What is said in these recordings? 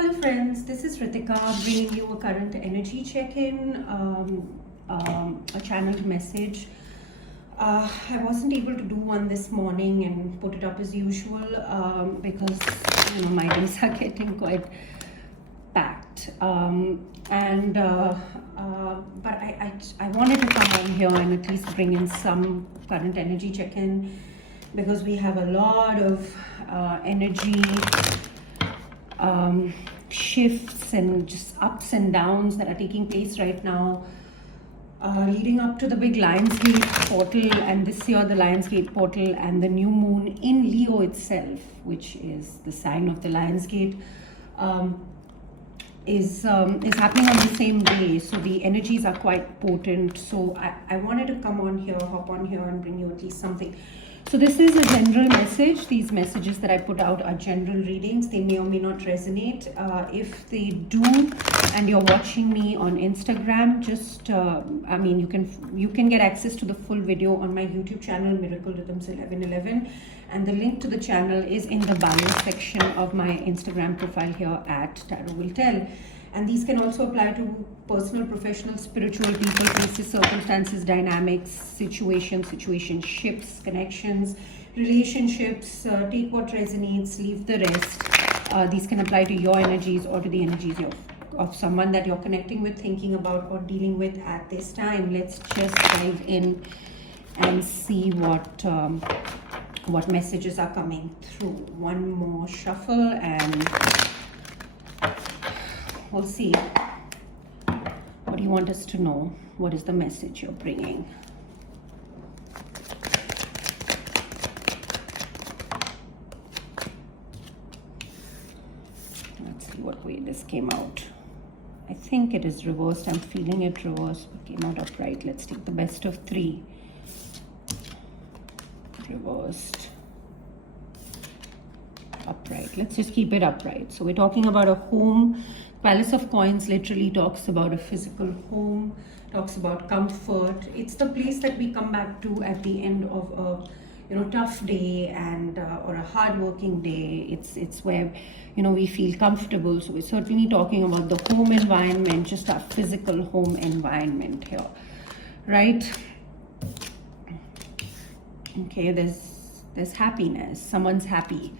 Hello friends, this is Ritika bringing you a current energy check-in, a channeled message. I wasn't able to do one this morning and put it up as usual because my days are getting quite packed. But I wanted to come on here and at least bring in some current energy check-in because we have a lot of energy shifts and just ups and downs that are taking place right now, leading up to the big Lionsgate portal, and this year the Lionsgate portal and the new moon in Leo itself, which is the sign of the Lionsgate, is happening on the same day. So the energies are quite potent. So I wanted to come on here, hop on here and bring you at least something. So this is a general message. These messages that I put out are general readings. They may or may not resonate. If they do, and you're watching me on Instagram, just you can get access to the full video on my YouTube channel, Miracle Rhythms 1111, and the link to the channel is in the bio section of my Instagram profile here at Tarot Will Tell. And these can also apply to personal, professional, spiritual, people, places, circumstances, dynamics, situationships, connections, relationships. Take what resonates, leave the rest. These can apply to your energies or to the energies of someone that you're connecting with, thinking about, or dealing with at this time. Let's just dive in and see what messages are coming through. One more shuffle and we'll see. What do you want us to know? What is the message you're bringing? Let's see what way this came out. I think it is reversed. I'm feeling it reversed. It came out upright. Let's take the best of three. Reversed. Upright. Let's just keep it upright. So we're talking about a home. Palace of Coins literally talks about a physical home, talks about comfort. It's the place that we come back to at the end of a tough day and or a hard-working day. It's where we feel comfortable. So we're certainly talking about the home environment, just our physical home environment here, right? Okay, there's happiness. Someone's happy.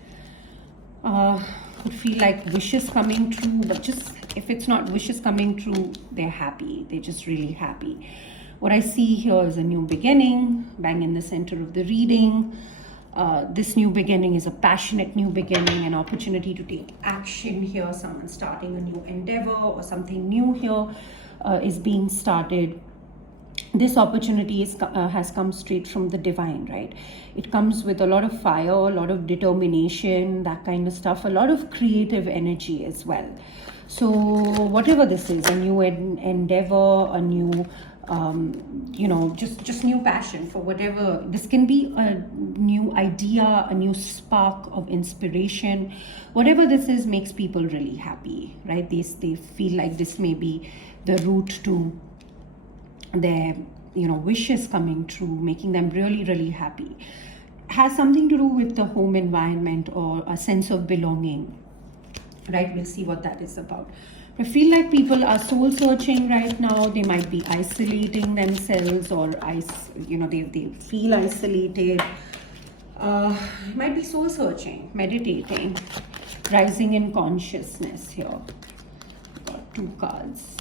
Could feel like wishes coming true, but just if it's not wishes coming true, they're happy. They're just really happy. What I see here is a new beginning, bang in the center of the reading. This new beginning is a passionate new beginning, an opportunity to take action here. Someone starting a new endeavor or something new here is being started. This opportunity has come straight from the divine, right? It comes with a lot of fire, a lot of determination, that kind of stuff, a lot of creative energy as well. So whatever this is, a new endeavor, a new, just new passion for whatever. This can be a new idea, a new spark of inspiration. Whatever this is makes people really happy, right? They feel like this may be the route to their wishes coming true, making them really, really happy. Has something to do with the home environment or a sense of belonging, right? We'll see what that is about. I feel like people are soul searching right now. They might be isolating themselves, or they feel isolated. Might be soul searching, meditating, rising in consciousness here. Got two cards.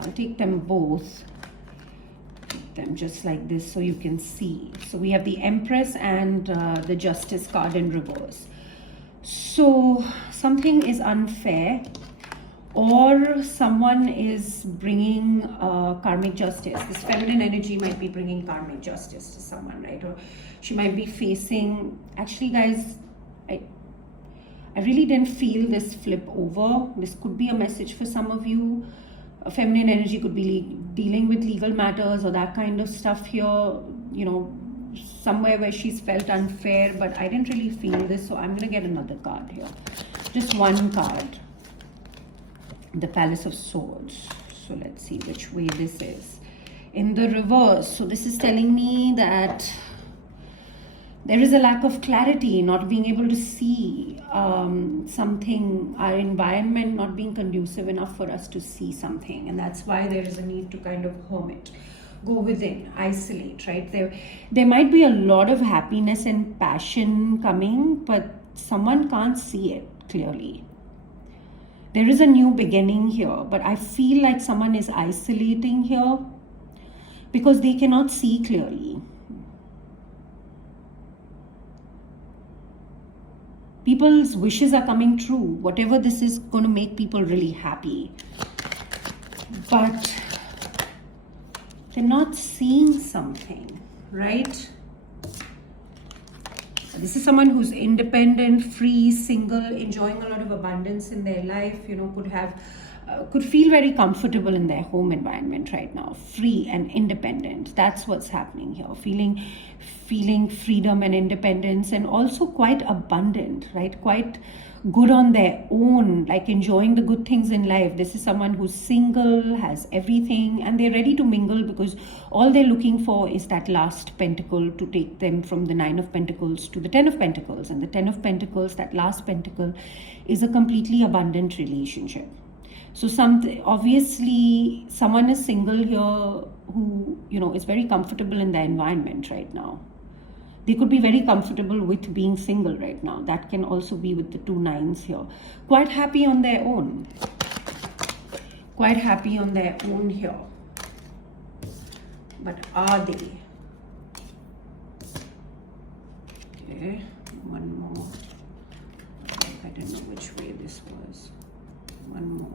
I'll take them both. Them just like this so you can see. So we have the Empress and the Justice card in reverse. So something is unfair, or someone is bringing karmic justice. This feminine energy might be bringing karmic justice to someone, right? Or she might be facing, actually guys, I really didn't feel this flip over. This could be a message for some of you. A feminine energy could be dealing with legal matters or that kind of stuff here, somewhere where she's felt unfair, but I didn't really feel this, so I'm going to get another card here. Just one card. The Palace of Swords. So let's see which way this is. In the reverse, so this is telling me that There is a lack of clarity, not being able to see something, our environment not being conducive enough for us to see something. And that's why there is a need to kind of hermit, go within, isolate, right? There might be a lot of happiness and passion coming, but someone can't see it clearly. There is a new beginning here, but I feel like someone is isolating here because they cannot see clearly. People's wishes are coming true. Whatever this is going to make people really happy. But they're not seeing something, right? This is someone who's independent, free, single, enjoying a lot of abundance in their life, you know, could feel very comfortable in their home environment right now, free and independent. That's what's happening here. Feeling freedom and independence, and also quite abundant, right? Quite good on their own, like enjoying the good things in life. This is someone who's single, has everything, and they're ready to mingle because all they're looking for is that last pentacle to take them from the 9 of Pentacles to the 10 of Pentacles. And the 10 of Pentacles, that last pentacle, is a completely abundant relationship. So obviously someone is single here who, you know, is very comfortable in their environment right now. They could be very comfortable with being single right now. That can also be with the 2 9s here. Quite happy on their own. Quite happy on their own here. But are they? Okay, one more. I don't know which way this was. One more.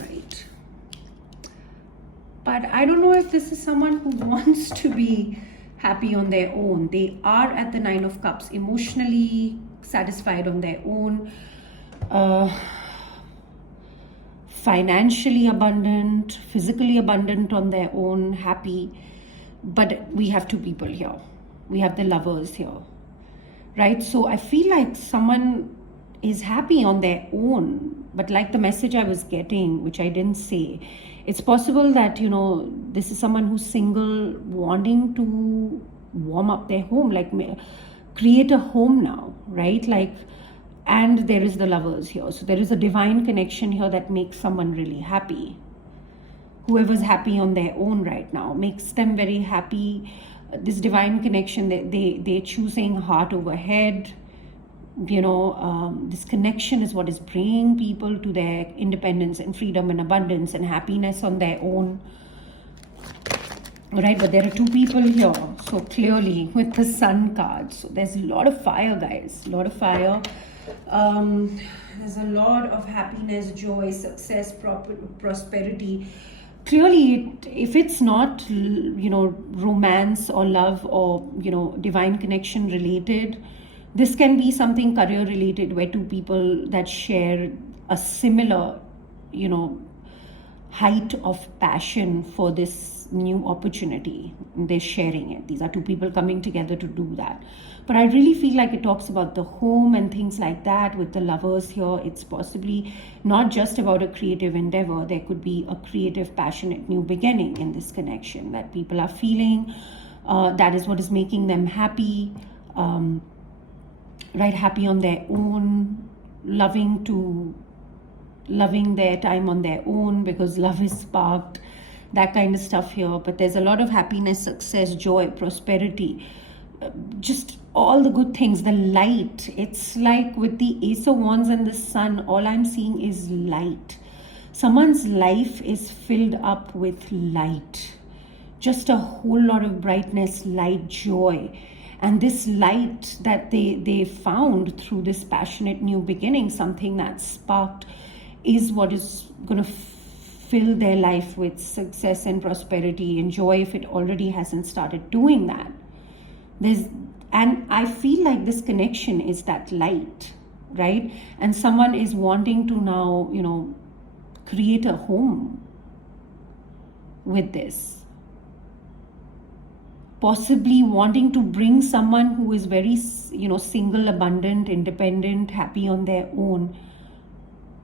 Right. But I don't know if this is someone who wants to be happy on their own. They are at the 9 of Cups, emotionally satisfied on their own, financially abundant, physically abundant on their own, happy. But we have 2 people here. We have the Lovers here, right? So I feel like someone is happy on their own, but like the message I was getting, which I didn't say, it's possible that, you know, this is someone who's single, wanting to warm up their home, like create a home now, right? Like, and there is the Lovers here. So there is a divine connection here that makes someone really happy. Whoever's happy on their own right now makes them very happy. This divine connection, they're choosing heart over head. You know, this connection is what is bringing people to their independence and freedom and abundance and happiness on their own. Right, but there are 2 people here, so clearly with the Sun card. So there's a lot of fire, guys, a lot of fire. There's a lot of happiness, joy, success, prosperity. Clearly, if it's not, you know, romance or love or, you know, divine connection related, this can be something career related, where 2 people that share a similar, you know, height of passion for this new opportunity. They're sharing it. These are 2 people coming together to do that. But I really feel like it talks about the home and things like that with the Lovers here. It's possibly not just about a creative endeavor. There could be a creative, passionate new beginning in this connection that people are feeling. That is what is making them happy. Right, happy on their own, loving their time on their own because love is sparked, that kind of stuff here. But there's a lot of happiness, success, joy, prosperity, just all the good things, the light. It's like with the Ace of Wands and the Sun, all I'm seeing is light. Someone's life is filled up with light, just a whole lot of brightness, light, joy. And this light that they found through this passionate new beginning, something that's sparked, is what is going to fill their life with success and prosperity and joy if it already hasn't started doing that. And I feel like this connection is that light, right? And someone is wanting to now, you know, create a home with this. Possibly wanting to bring someone who is very, you know, single, abundant, independent, happy on their own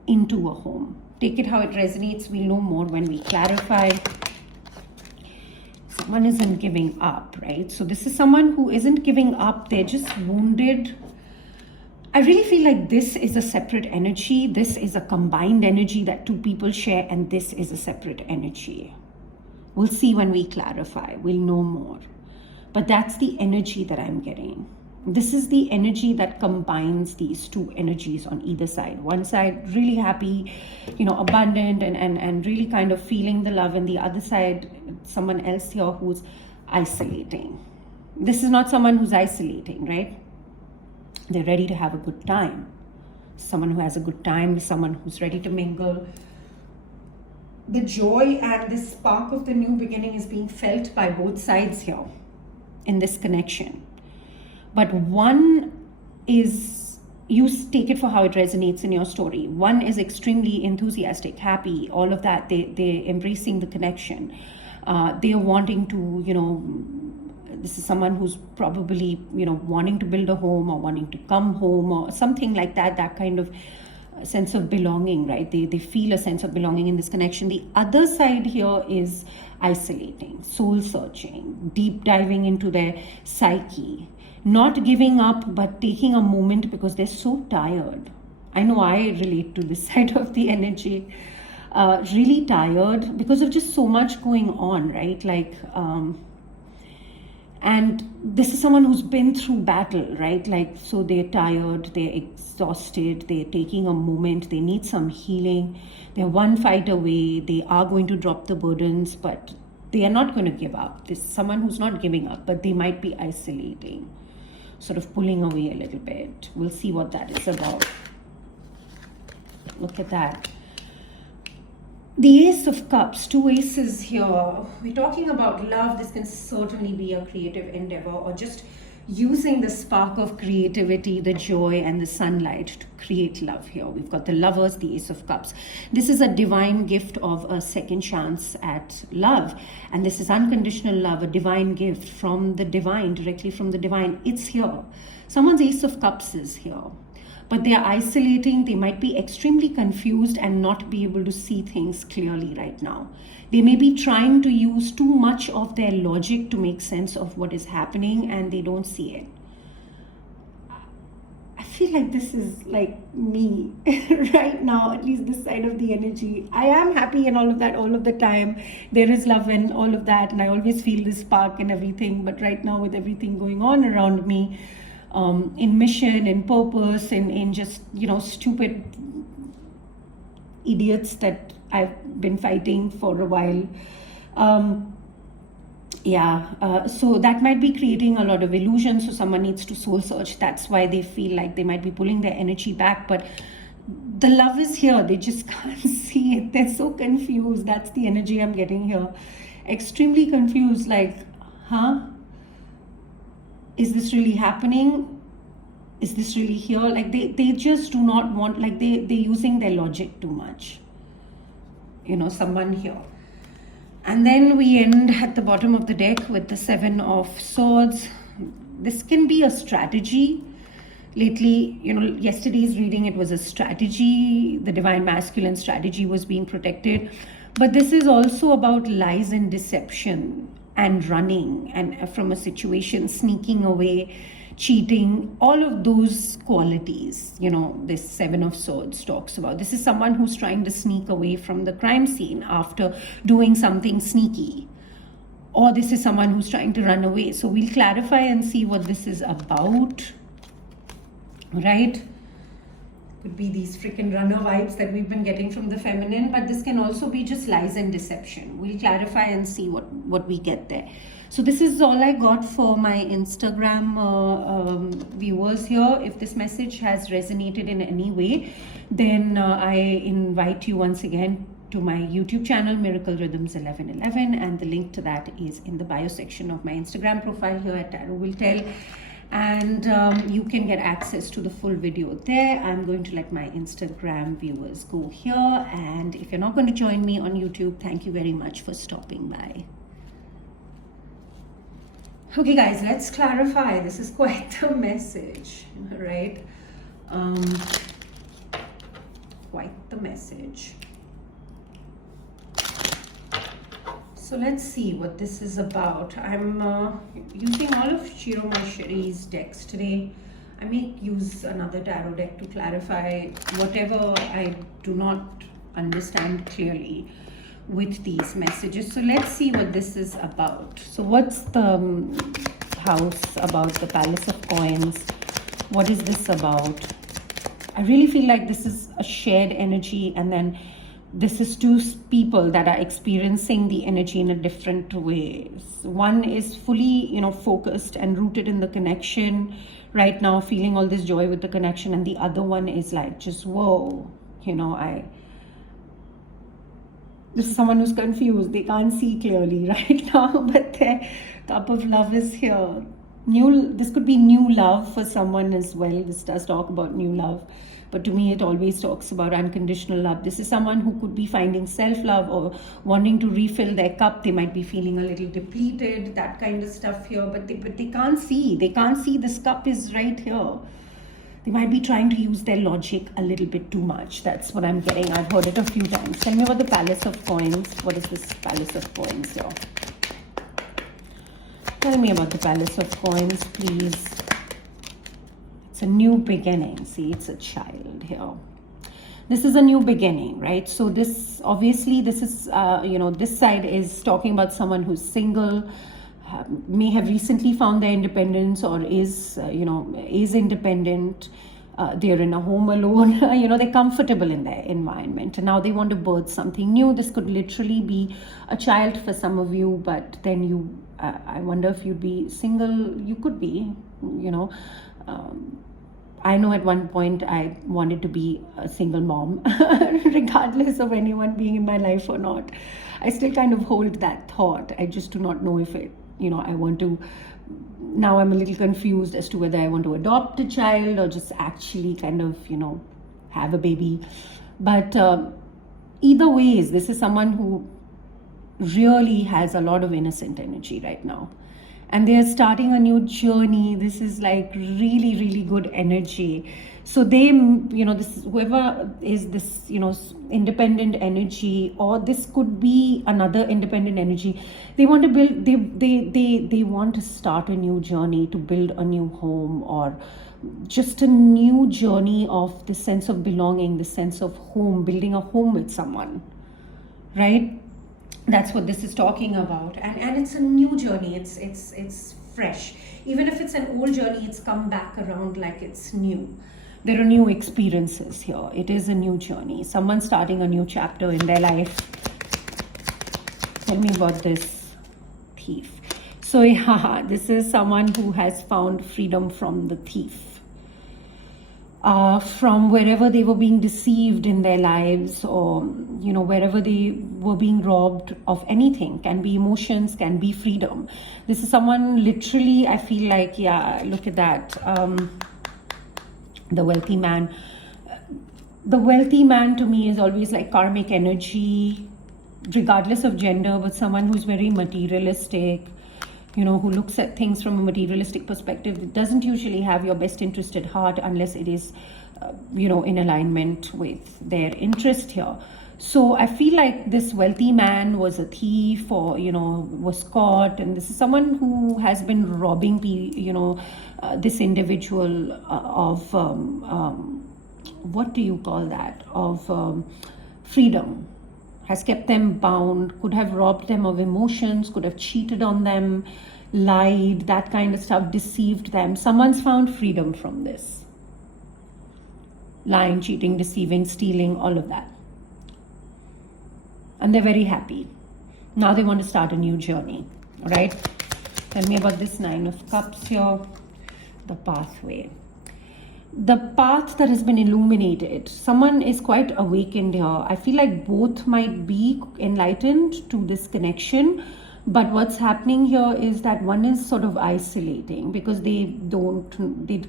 into a home. Take it how it resonates. We'll know more when we clarify. one isn't giving up, right? So this is someone who isn't giving up. They're just wounded. I really feel like this is a separate energy. This is a combined energy that two people share, and this is a separate energy. We'll see when we clarify. We'll know more. But that's the energy that I'm getting. This is the energy that combines these two energies on either side. One side, really happy, abundant and really kind of feeling the love. And the other side, someone else here who's isolating. This is not someone who's isolating, right? They're ready to have a good time. Someone who has a good time, someone who's ready to mingle. The joy and this spark of the new beginning is being felt by both sides here in this connection. But one is, you take it for how it resonates in your story. One is extremely enthusiastic, happy, all of that. They're embracing the connection. They're wanting to, this is someone who's probably, wanting to build a home or wanting to come home or something like that, that kind of sense of belonging, right? They feel a sense of belonging in this connection. The other side here is isolating, soul searching, deep diving into their psyche, not giving up, but taking a moment because they're so tired. I know I relate to this side of the energy. Really tired because of just so much going on, right? And this is someone who's been through battle, right? So they're tired, they're exhausted, they're taking a moment, they need some healing. They're one fight away, they are going to drop the burdens, but they are not going to give up. This is someone who's not giving up, but they might be isolating, sort of pulling away a little bit. We'll see what that is about. Look at that. The Ace of Cups, two aces here. We're talking about love. This can certainly be a creative endeavor or just using the spark of creativity, the joy and the sunlight to create love here. We've got the Lovers, the Ace of Cups. This is a divine gift of a second chance at love. And this is unconditional love, a divine gift from the divine, directly from the divine. It's here. Someone's Ace of Cups is here. But they are isolating, they might be extremely confused and not be able to see things clearly right now. They may be trying to use too much of their logic to make sense of what is happening and they don't see it. I feel like this is like me right now, at least this side of the energy. I am happy and all of that all of the time. There is love and all of that, and I always feel this spark and everything. But right now with everything going on around me, in mission, in purpose, in just, stupid idiots that I've been fighting for a while. So that might be creating a lot of illusion. So someone needs to soul search. That's why they feel like they might be pulling their energy back. But the love is here. They just can't see it. They're so confused. That's the energy I'm getting here. Extremely confused. Is this really happening? Is this really here? They just do not want, they're using their logic too much. Someone here. And then we end at the bottom of the deck with the Seven of Swords. This can be a strategy. Lately, yesterday's reading, it was a strategy. The divine masculine strategy was being protected. But this is also about lies and deception and running and from a situation, sneaking away, cheating, all of those qualities, this Seven of Swords talks about. This is someone who's trying to sneak away from the crime scene after doing something sneaky. Or this is someone who's trying to run away. So we'll clarify and see what this is about, right? Could be these freaking runner vibes that we've been getting from the feminine, but this can also be just lies and deception. We'll clarify and see what we get there. So this is all I got for my Instagram viewers here. If this message has resonated in any way, then I invite you once again to my YouTube channel, Miracle Rhythms 1111, and the link to that is in the bio section of my Instagram profile here at Tarot Will Tell. And you can get access to the full video there. I'm going to let my Instagram viewers go here. And if you're not going to join me on YouTube, thank you very much for stopping by. Okay, guys, let's clarify. This is quite the message, right? Quite the message. So let's see what this is about. I'm using all of Shiro Maheshwari's decks today. I may use another tarot deck to clarify whatever I do not understand clearly with these messages. So let's see what this is about. So what's the house about? The Palace of Coins. What is this about? I really feel like this is a shared energy, and then this is two people that are experiencing the energy in a different ways. One is fully, focused and rooted in the connection right now, feeling all this joy with the connection, and the other one is like, just whoa, this is someone who's confused. They can't see clearly right now, but their cup of love is here. This could be new love for someone as well. This does talk about new love, but to me it always talks about unconditional love. This is someone who could be finding self-love or wanting to refill their cup. They might be feeling a little depleted, that kind of stuff here, but they can't see. They can't see this cup is right here. They might be trying to use their logic a little bit too much. That's what I'm getting. I've heard it a few times. Tell me about the Palace of Coins. What is this Palace of Coins here? Tell me about the Palace of Coins, please. It's a new beginning. See, it's a child here. This is a new beginning, right? So this, obviously, this is, this side is talking about someone who's single, may have recently found their independence, or is independent. They're in a home alone. They're comfortable in their environment, and now they want to birth something new. This could literally be a child for some of you, but then I wonder if you'd be single. You could be, I know at one point I wanted to be a single mom, regardless of anyone being in my life or not. I still kind of hold that thought. I just do not know if it, I want to. Now I'm a little confused as to whether I want to adopt a child or just actually kind of, have a baby. But either ways, this is someone who really has a lot of innocent energy right now. And they're starting a new journey. This is like really, really good energy. So they, this whoever is this, independent energy, or this could be another independent energy. They want to build. They want to start a new journey, to build a new home, or just a new journey of the sense of belonging, the sense of home, building a home with someone, right? That's what this is talking about, and it's a new journey. It's fresh. Even if it's an old journey, it's come back around like it's new. There are new experiences here. It is a new journey. Someone starting a new chapter in their life. Tell me about this thief. So yeah, this is someone who has found freedom from the thief. From wherever they were being deceived in their lives, or wherever they were being robbed of anything. Can be emotions, can be freedom. This is someone literally, I feel like, yeah, look at that. The wealthy man. The wealthy man to me is always like karmic energy, regardless of gender, but someone who's very materialistic, who looks at things from a materialistic perspective. It doesn't usually have your best interest at heart unless it is, in alignment with their interest here. So I feel like this wealthy man was a thief, or, was caught. And this is someone who has been robbing, this individual of, what do you call that? Of freedom. Has kept them bound, could have robbed them of emotions, could have cheated on them, lied, that kind of stuff, deceived them. Someone's found freedom from this. Lying, cheating, deceiving, stealing, all of that. And they're very happy. Now they want to start a new journey, all right? Tell me about this Nine of Cups here, the pathway. The path that has been illuminated. Someone is quite awakened here. I feel like both might be enlightened to this connection, but what's happening here is that one is sort of isolating because they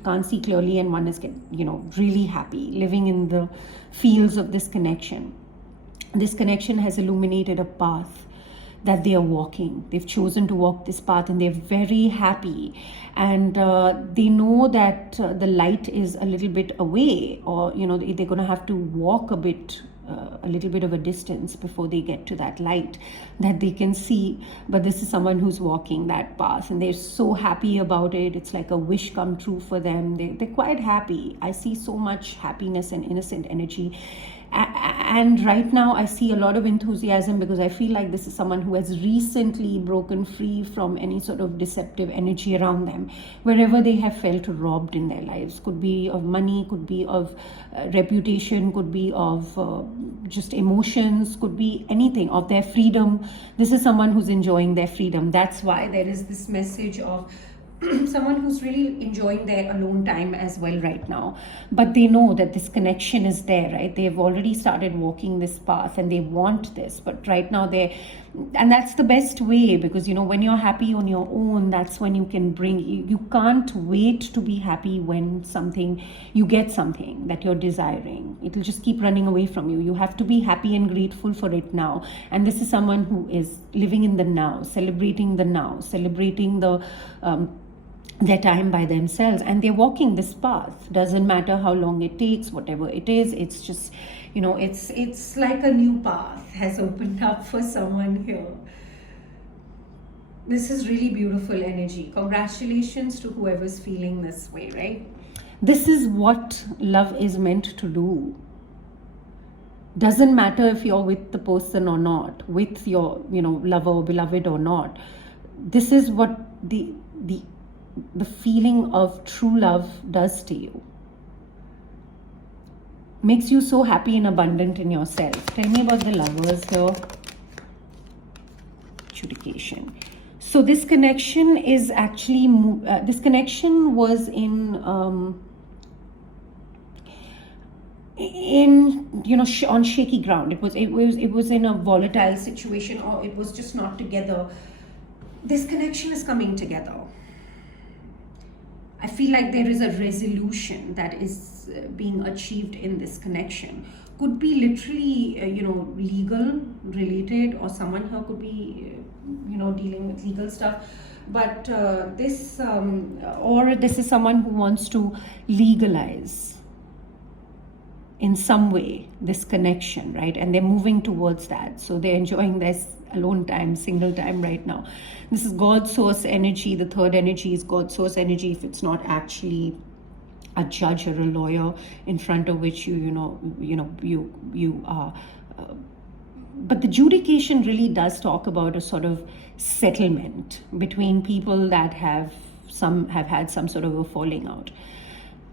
can't see clearly, and one is really happy living in the fields of this connection. This connection has illuminated a path that they are walking. They've chosen to walk this path and they're very happy. And they know that the light is a little bit away, or, they're going to have to walk a little bit of a distance before they get to that light that they can see. But this is someone who's walking that path and they're so happy about it. It's like a wish come true for them. They're quite happy. I see so much happiness and innocent energy. And right now I see a lot of enthusiasm, because I feel like this is someone who has recently broken free from any sort of deceptive energy around them, wherever they have felt robbed in their lives. Could be of money, could be of reputation, could be of just emotions, could be anything, of their freedom. This is someone who's enjoying their freedom. That's why there is this message of someone who's really enjoying their alone time as well right now. But they know that this connection is there, right? They've already started walking this path and they want this. But right now and that's the best way, because, when you're happy on your own, that's when you can you can't wait to be happy when you get something that you're desiring. It'll just keep running away from you. You have to be happy and grateful for it now. And this is someone who is living in the now, celebrating their time by themselves, and they're walking this path. Doesn't matter how long it takes, whatever it is. It's just, it's like a new path has opened up for someone here. This is really beautiful energy. Congratulations to whoever's feeling this way, right? This is what love is meant to do. Doesn't matter if you're with the person or not, with your, lover or beloved or not. This is what the feeling of true love does to you. Makes you so happy and abundant in yourself. Tell me about the lovers here. Adjudication. So this connection is actually, this connection was on shaky ground. It was in a volatile situation, or it was just not together. This connection is coming together. I feel like there is a resolution that is being achieved in this connection. Could be literally, legal related, or someone here could be, dealing with legal stuff. But this is someone who wants to legalize in some way this connection, right? And they're moving towards that. So they're enjoying this alone time, single time right now. This is God source energy. The third energy is God source energy. If it's not actually a judge or a lawyer in front of which you are. But the adjudication really does talk about a sort of settlement between people that have had some sort of a falling out.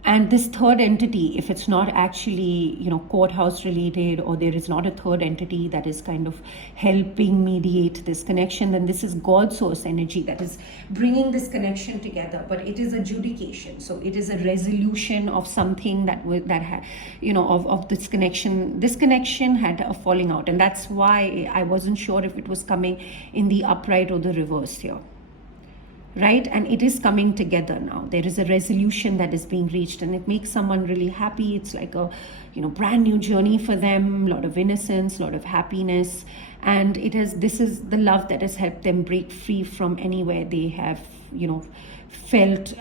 And this third entity, if it's not actually, courthouse related, or there is not a third entity that is kind of helping mediate this connection, then this is God source energy that is bringing this connection together. But it is adjudication. So it is a resolution of something of this connection. This connection had a falling out. And that's why I wasn't sure if it was coming in the upright or the reverse here. Right? And it is coming together now. There is a resolution that is being reached, and it makes someone really happy. It's like a, brand new journey for them, a lot of innocence, a lot of happiness. And this is the love that has helped them break free from anywhere they have, felt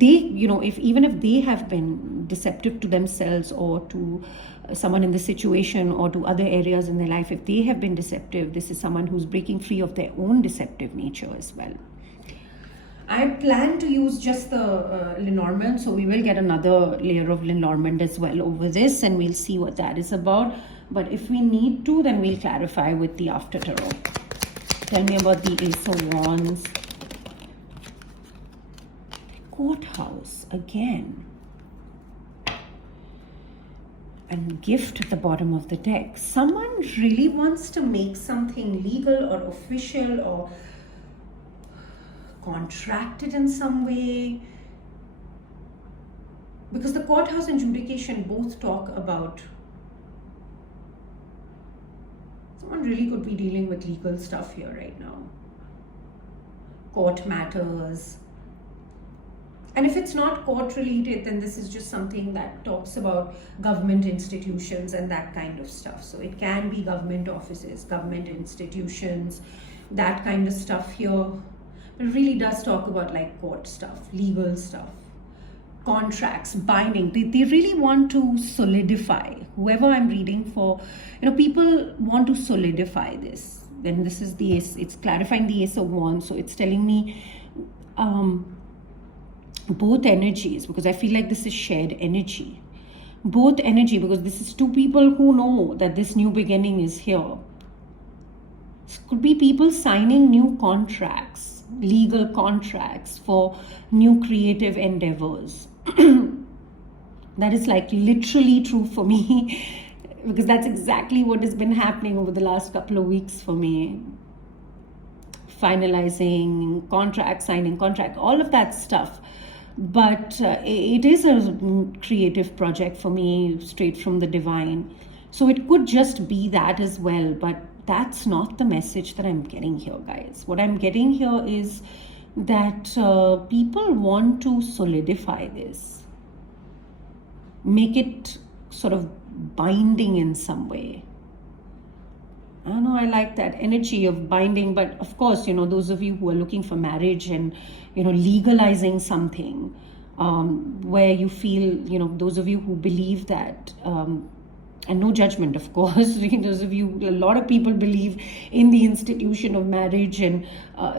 even if they have been deceptive to themselves or to someone in the situation or to other areas in their life, if they have been deceptive, this is someone who's breaking free of their own deceptive nature as well. I plan to use just the Lenormand, so we will get another layer of Lenormand as well over this, and we'll see what that is about. But if we need to, then we'll clarify with the After Tarot. Tell me about the Ace of Wands. Courthouse again. And Gift at the bottom of the deck. Someone really wants to make something legal or official or contracted in some way, because the courthouse and adjudication both talk about someone really could be dealing with legal stuff here right now. Court matters, And if it's not court related, then this is just something that talks about government institutions and that kind of stuff. So it can be government offices, government institutions, that kind of stuff here. But it really does talk about like court stuff, legal stuff, contracts, binding. They really want to solidify. Whoever I'm reading for, people want to solidify this. Then this is the Ace, it's clarifying the Ace of Wands. So it's telling me both energies, because I feel like this is shared energy. Both energy, because this is two people who know that this new beginning is here. This could be people signing new contracts, legal contracts for new creative endeavors. That is like literally true for me, because that's exactly what has been happening over the last couple of weeks for me. Finalizing contract, signing contract, all of that stuff. But it is a creative project for me, straight from the divine. So it could just be that as well, but that's not the message that I'm getting here, guys. What I'm getting here is that people want to solidify this, make it sort of binding in some way. I don't know, I like that energy of binding, but of course, those of you who are looking for marriage and, legalizing something, where you feel, those of you who believe that, and no judgment, of course, those of you, a lot of people believe in the institution of marriage and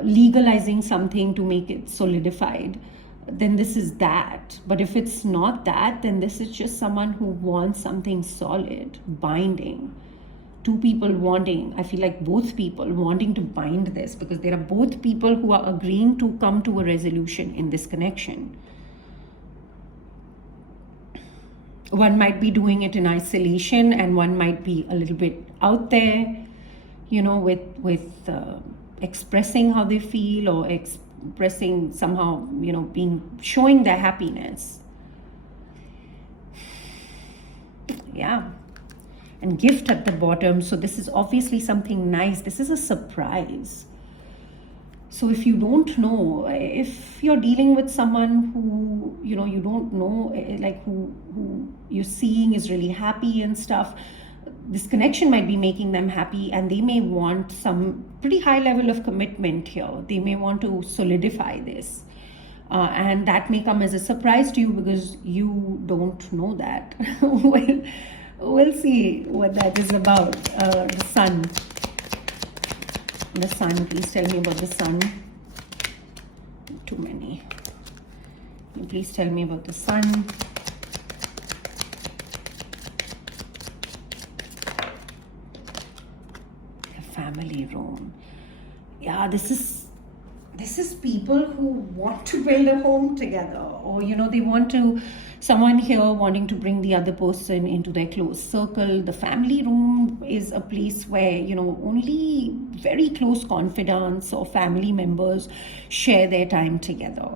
legalizing something to make it solidified, then this is that. But if it's not that, then this is just someone who wants something solid, binding. Two people wanting, I feel like both people wanting to bind this, because there are both people who are agreeing to come to a resolution in this connection. One might be doing it in isolation, and one might be a little bit out there, with expressing how they feel, or expressing somehow, showing their happiness. Yeah. And gift at the bottom. So this is obviously something nice. This is a surprise. So if you don't know, if you're dealing with someone who, you don't know, like who you're seeing is really happy and stuff, this connection might be making them happy, and they may want some pretty high level of commitment here. They may want to solidify this. And that may come as a surprise to you because you don't know that. We'll see what that is about. The sun. The sun. Please tell me about the sun. Too many. Please tell me about the sun. The family room. Yeah, this is people who want to build a home together, or they want to, someone here wanting to bring the other person into their close circle. The family room is a place where only very close confidants or family members share their time together,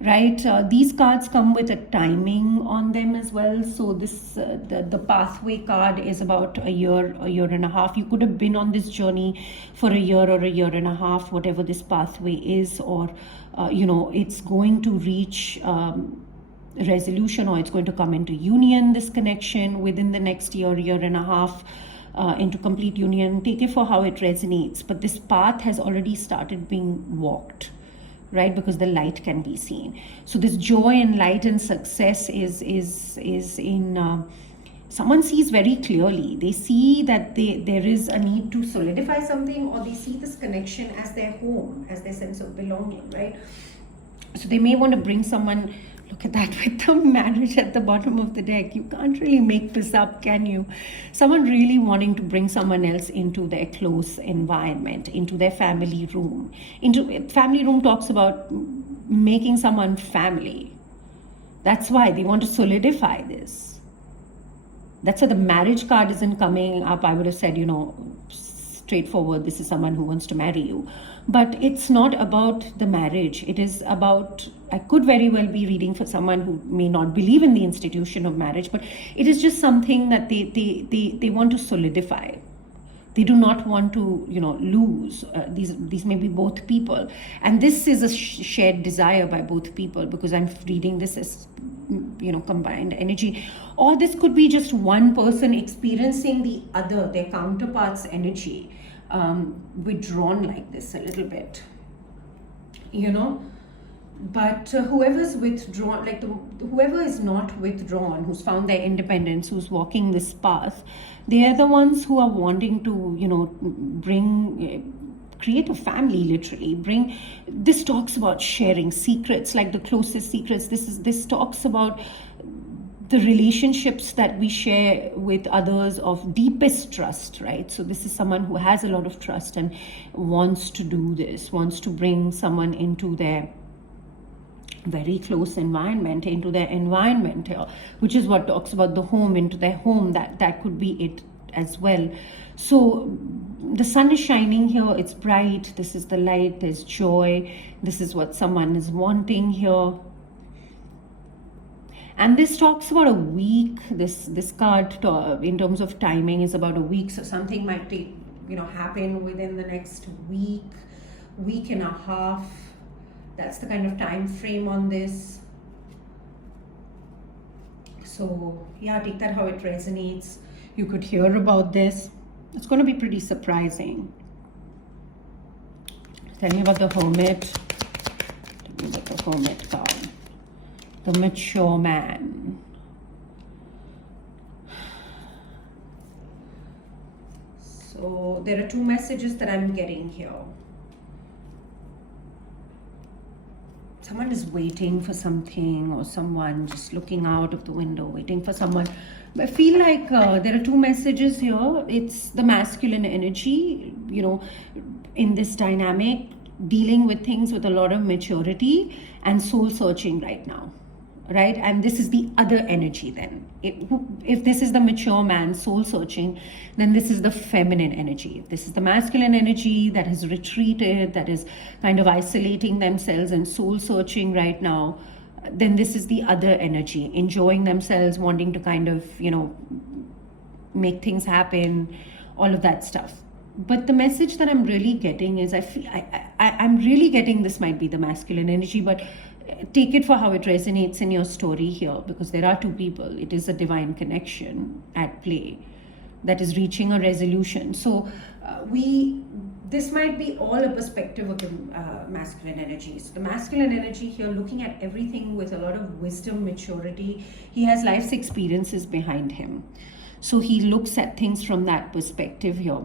right? These cards come with a timing on them as well. So this the pathway card is about a year and a half. You could have been on this journey for a year or a year and a half, whatever this pathway is, or it's going to reach resolution, or it's going to come into union, this connection, within the next year and a half, into complete union. Take it for how it resonates, but this path has already started being walked, right? Because the light can be seen. So this joy and light and success is in someone sees very clearly. They see that there is a need to solidify something, or they see this connection as their home, as their sense of belonging, right? So they may want to bring someone. Look at that, with the marriage at the bottom of the deck. You can't really make this up, can you? Someone really wanting to bring someone else into their close environment, into their family room. Family room talks about making someone family. That's why they want to solidify this. That's why the marriage card isn't coming up. I would have said, straightforward, this is someone who wants to marry you. But it's not about the marriage. It is about, I could very well be reading for someone who may not believe in the institution of marriage, but it is just something that they want to solidify, They do not want to, lose. These may be both people, and this is a shared desire by both people, because I'm reading this as, combined energy. Or this could be just one person experiencing the other, their counterpart's energy, withdrawn like this a little bit, But whoever's withdrawn, whoever is not withdrawn, who's found their independence, who's walking this path, they are the ones who are wanting to, create a family, literally. This talks about sharing secrets, like the closest secrets. This talks about the relationships that we share with others of deepest trust, right? So this is someone who has a lot of trust and wants to do this, wants to bring someone into their very close environment, into their environment here, which is what talks about the home, into their home. That could be it as well. So the sun is shining here, it's bright, this is the light, there's joy, this is what someone is wanting here. And this talks about a week. This card, in terms of timing, is about a week. So something might happen within the next week and a half. That's the kind of time frame on this. So yeah, take that how it resonates. You could hear about this. It's going to be pretty surprising. Tell me about the Hermit. Tell me about the Hermit card. The mature man. So there are two messages that I'm getting here. Someone is waiting for something, or someone just looking out of the window, waiting for someone. I feel like there are two messages here. It's the masculine energy, in this dynamic, dealing with things with a lot of maturity and soul searching right now. Right? And this is the other energy then. If this is the mature man, soul searching, then this is the feminine energy. If this is the masculine energy that has retreated, that is kind of isolating themselves and soul searching right now, then this is the other energy, enjoying themselves, wanting to kind of, make things happen, all of that stuff. But the message that I'm really getting is, I'm really getting this might be the masculine energy, but take it for how it resonates in your story here, because there are two people. It is a divine connection at play that is reaching a resolution. So this might be all a perspective of the masculine energies. The masculine energy here, looking at everything with a lot of wisdom, maturity. He has life's experiences behind him. So he looks at things from that perspective here.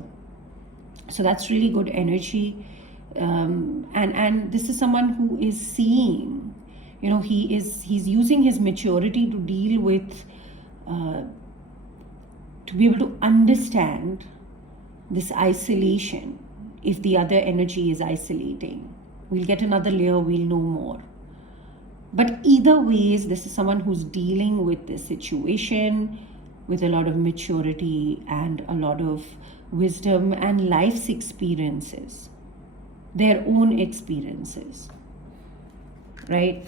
So that's really good energy. And this is someone who is seeing, he's using his maturity to deal with, to be able to understand this isolation. If the other energy is isolating, we'll get another layer, we'll know more. But either ways, this is someone who's dealing with this situation with a lot of maturity and a lot of wisdom and life's experiences, their own experiences, right?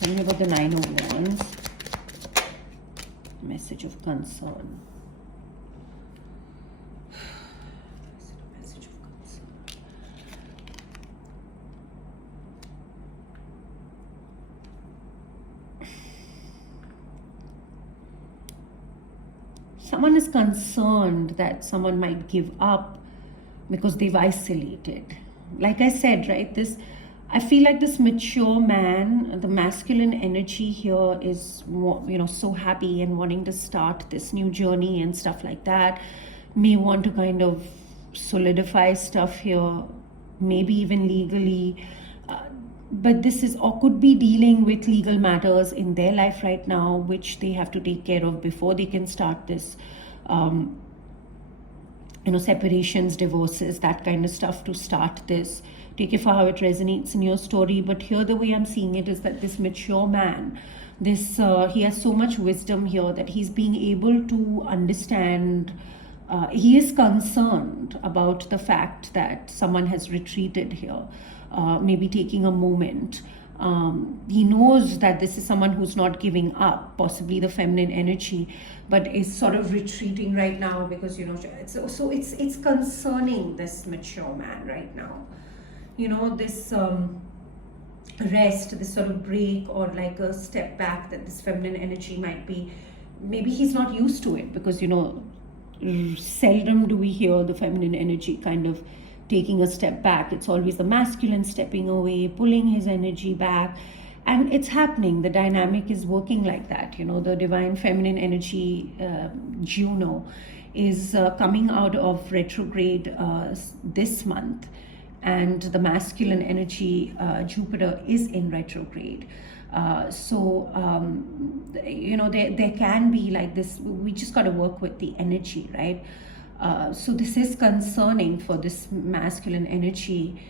Tell me about the Nine of Wands. Message of concern. Message of concern. Someone is concerned that someone might give up because they've isolated. Like I said, right, I feel like this mature man, the masculine energy here is, so happy and wanting to start this new journey and stuff like that. May want to kind of solidify stuff here, maybe even legally. But this is, or could be dealing with legal matters in their life right now, which they have to take care of before they can start this, separations, divorces, that kind of stuff to start this. Take it for how it resonates in your story. But here, the way I'm seeing it is that this mature man, he has so much wisdom here that he's being able to understand. He is concerned about the fact that someone has retreated here, maybe taking a moment He knows that this is someone who's not giving up, possibly the feminine energy, but is sort of retreating right now because, you know, it's concerning this mature man right now. You know, this rest, this sort of break or like a step back that this feminine energy might be, maybe he's not used to it because, you know, seldom do we hear the feminine energy kind of taking a step back. It's always the masculine stepping away, pulling his energy back. And it's happening. The dynamic is working like that. You know, the divine feminine energy, Juno, is coming out of retrograde this month. And the masculine energy, Jupiter, is in retrograde. You know, there can be like this, we just got to work with the energy, right? So this is concerning for this masculine energy.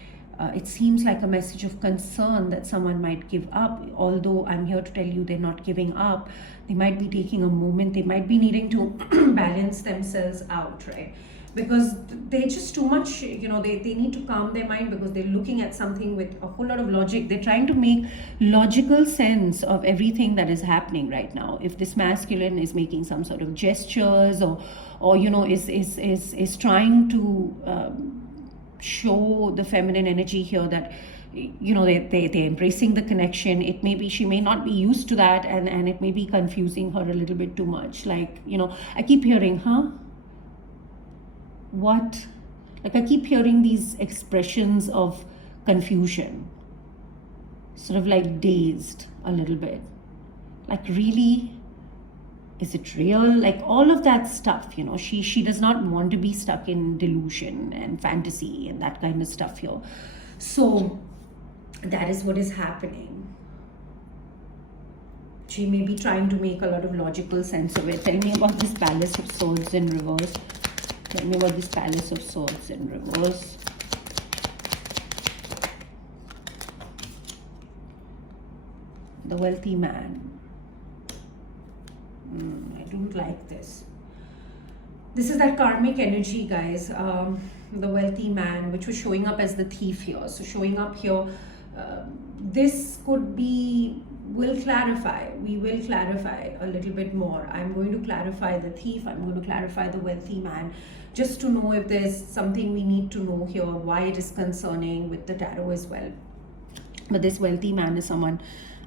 It seems like a message of concern that someone might give up, although I'm here to tell you they're not giving up. They might be taking a moment, they might be needing to balance themselves out, right? Because they're just too much, you know, they need to calm their mind because they're looking at something with a whole lot of logic. They're trying to make logical sense of everything that is happening right now. If this masculine is making some sort of gestures or you know, is trying to show the feminine energy here that, you know, they're embracing the connection. It may be she may not be used to that, and it may be confusing her a little bit too much. Like, you know, I keep hearing, huh? What? Like, I keep hearing these expressions of confusion, sort of like dazed a little bit. Like, really? Is it real? Like, all of that stuff, you know, she does not want to be stuck in delusion and fantasy and that kind of stuff here. So that is what is happening. She may be trying to make a lot of logical sense of it. Tell me about this Palace of Swords in reverse. Tell me about this Palace of Swords in reverse. The wealthy man. I don't like this. This is that karmic energy, guys. The wealthy man, which was showing up as the thief here. So showing up here, this could be, will clarify. We will clarify a little bit more. I'm going to clarify the thief. I'm going to clarify the wealthy man, just to know if there's something we need to know here, why it is concerning with the tarot as well. But this wealthy man is someone,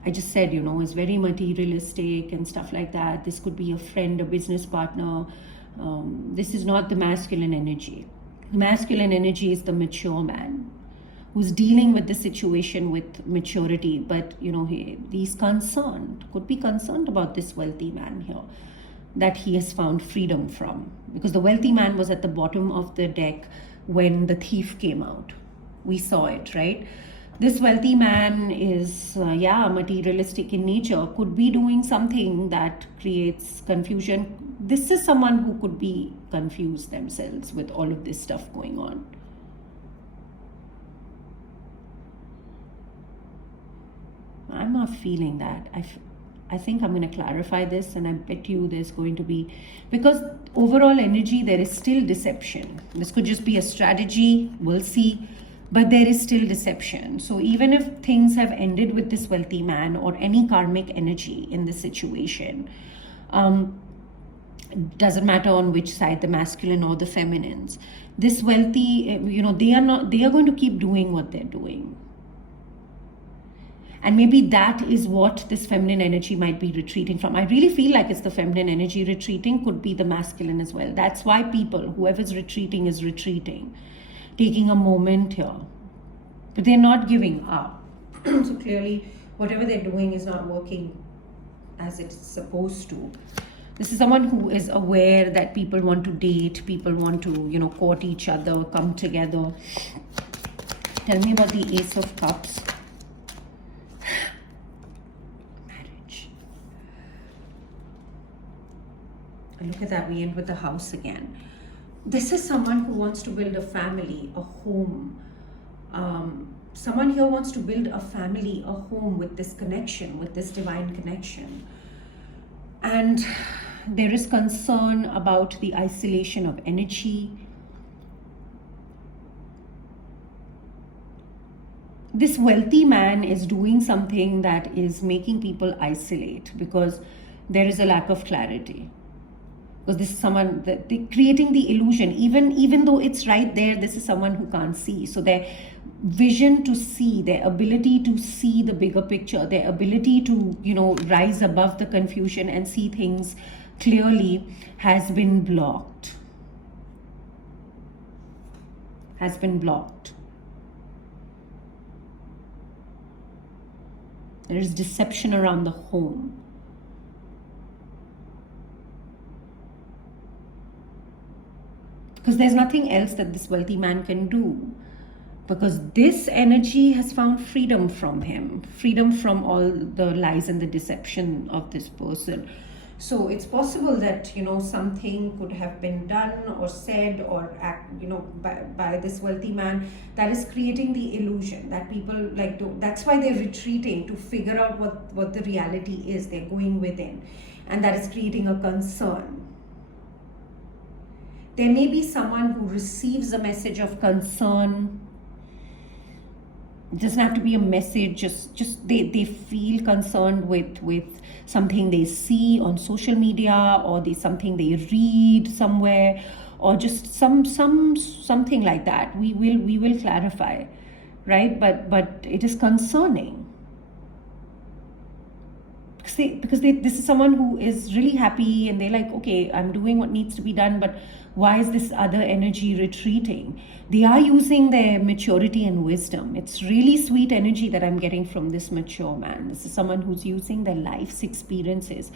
I just said, you know, is very materialistic and stuff like that. This could be a friend, a business partner. This is not the masculine energy. The masculine energy is the mature man who's dealing with the situation with maturity, but, you know, he's concerned, could be concerned about this wealthy man here, that he has found freedom from. Because the wealthy man was at the bottom of the deck when the thief came out. We saw it, right? This wealthy man is, materialistic in nature, could be doing something that creates confusion. This is someone who could be confused themselves with all of this stuff going on. I'm not feeling that. I think I'm going to clarify this, and I bet you there's going to be, because overall energy, there is still deception. This could just be a strategy, we'll see. But there is still deception. So even if things have ended with this wealthy man or any karmic energy in this situation, doesn't matter on which side, the masculine or the feminines, this wealthy, you know, they are going to keep doing what they're doing. And maybe that is what this feminine energy might be retreating from. I really feel like it's the feminine energy retreating, could be the masculine as well. That's why people, whoever's retreating is retreating, taking a moment here. But they're not giving up. So clearly, whatever they're doing is not working as it's supposed to. This is someone who is aware that people want to date, people want to, you know, court each other, come together. Tell me about the Ace of Cups. Marriage. And look at that, we end with the House again. This is someone who wants to build a family, a home. Someone here wants to build a family, a home with this connection, with this divine connection. And there is concern about the isolation of energy. this wealthy man is doing something that is making people isolate because there is a lack of clarity. Because this is someone that they creating the illusion, even though it's right there, this is someone who can't see. So their vision to see, their ability to see the bigger picture, their ability to, rise above the confusion and see things clearly has been blocked. Has been blocked. There is deception around the home. Because there's nothing else that this wealthy man can do. Because this energy has found freedom from him, freedom from all the lies and the deception of this person. So it's possible that, something could have been done or said or by this wealthy man that is creating the illusion that people that's why they're retreating to figure out what the reality is. They're going within, and that is creating a concern. There may be someone who receives a message of concern. It doesn't have to be a message, just they feel concerned with something they see on social media, or something they read somewhere, or just something like that. We will clarify, right? But it is concerning. Because this is someone who is really happy and they're like, okay, I'm doing what needs to be done, but why is this other energy retreating? They are using their maturity and wisdom. It's really sweet energy that I'm getting from this mature man. This is someone who's using their life's experiences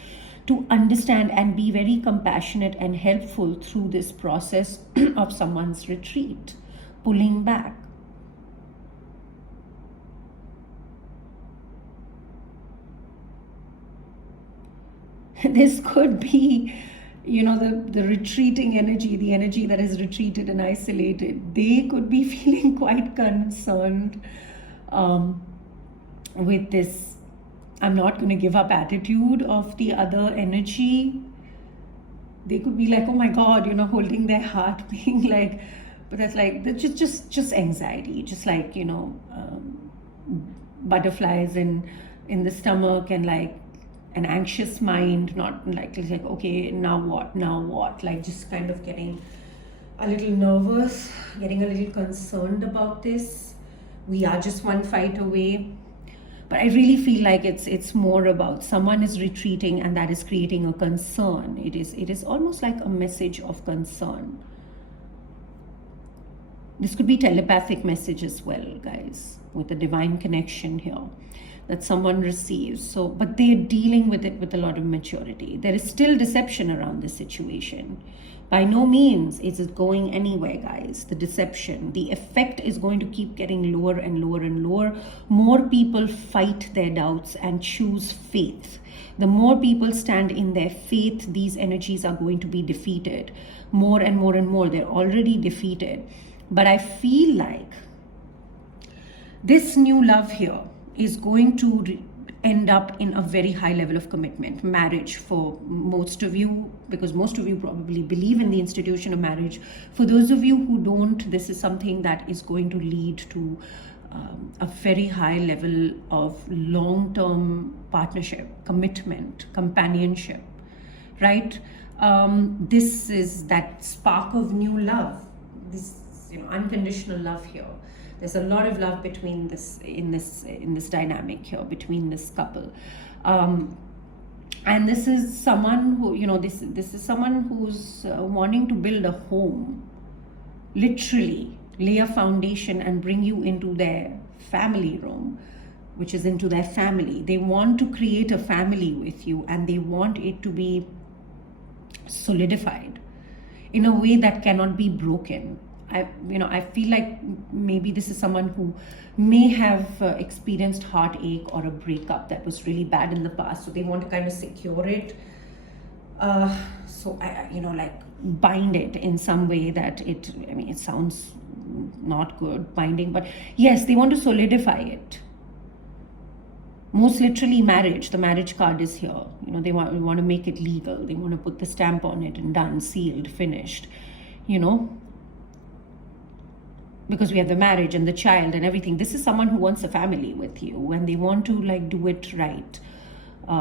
to understand and be very compassionate and helpful through this process of someone's retreat, pulling back. This could be, the retreating energy, the energy that is retreated and isolated. They could be feeling quite concerned with this I'm not going to give up attitude of the other energy. They could be like, oh my God, holding their heart, being like, but that's just anxiety, just like, butterflies in the stomach, and like an anxious mind, not like okay, now what, like just kind of getting a little nervous, getting a little concerned about this. We are just one fight away. But I really feel like it's more about someone is retreating, and that is creating a concern. It is almost like a message of concern. This could be telepathic message as well, guys, with the divine connection here that someone receives. So, but they're dealing with it with a lot of maturity. There is still deception around this situation. By no means is it going anywhere, guys. The deception, the effect is going to keep getting lower and lower and lower. More people fight their doubts and choose faith. The more people stand in their faith, these energies are going to be defeated. More and more and more. They're already defeated. But I feel like this new love here is going to end up in a very high level of commitment, marriage for most of you, because most of you probably believe in the institution of marriage. For those of you who don't, this is something that is going to lead to a very high level of long-term partnership, commitment, companionship, right? This is that spark of new love, this unconditional love here. There's a lot of love between in this dynamic here between this couple, and this is someone who this is someone who's wanting to build a home, literally lay a foundation and bring you into their family room, which is into their family. They want to create a family with you, and they want it to be solidified in a way that cannot be broken. I feel like maybe this is someone who may have experienced heartache or a breakup that was really bad in the past. So they want to kind of secure it. So like bind it in some way that it sounds not good, binding, but yes, they want to solidify it. Most literally marriage, the marriage card is here. They want to make it legal. They want to put the stamp on it and done, sealed, finished, because we have the marriage and the child and everything. This is someone who wants a family with you, and they want to like do it right.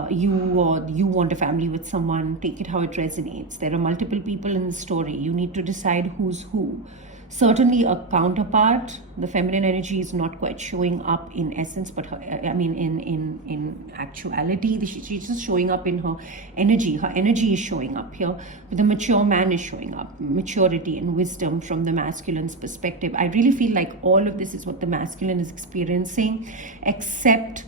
You want a family with someone, take it how it resonates. There are multiple people in the story. You need to decide who's who. Certainly a counterpart. The feminine energy is not quite showing up in essence, but in actuality, she's just showing up in her energy. Her energy is showing up here. But the mature man is showing up. Maturity and wisdom from the masculine's perspective. I really feel like all of this is what the masculine is experiencing, except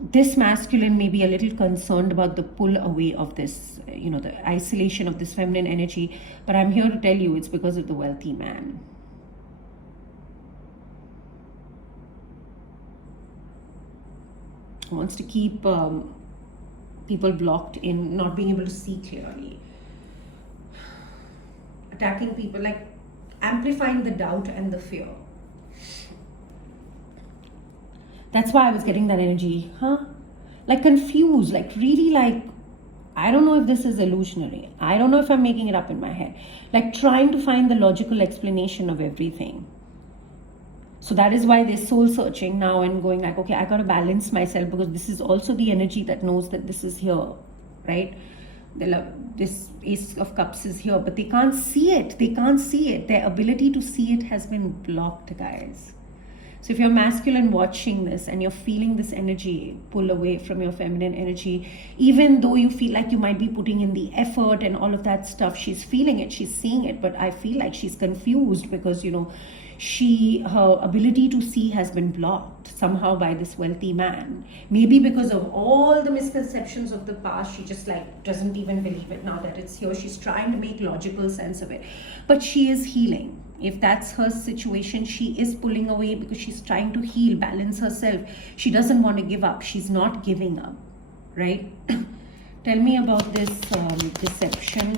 this masculine may be a little concerned about the pull away of this, the isolation of this feminine energy. But I'm here to tell you it's because of the wealthy man. He wants to keep people blocked in, not being able to see clearly. Attacking people, like amplifying the doubt and the fear. That's why I was getting that energy, like confused, like really like, I don't know if this is illusionary. I don't know if I'm making it up in my head. Like trying to find the logical explanation of everything. So that is why they're soul searching now and going like, okay, I got to balance myself, because this is also the energy that knows that this is here, right? This Ace of Cups is here, but they can't see it. They can't see it. Their ability to see it has been blocked, guys. So if you're masculine watching this and you're feeling this energy pull away from your feminine energy, even though you feel like you might be putting in the effort and all of that stuff, she's feeling it, she's seeing it, but I feel like she's confused because, her ability to see has been blocked somehow by this wealthy man. Maybe because of all the misconceptions of the past, she just like doesn't even believe it now that it's here. She's trying to make logical sense of it, but she is healing. If that's her situation, she is pulling away because she's trying to heal, balance herself. She doesn't want to give up. She's not giving up, right? Tell me about this deception.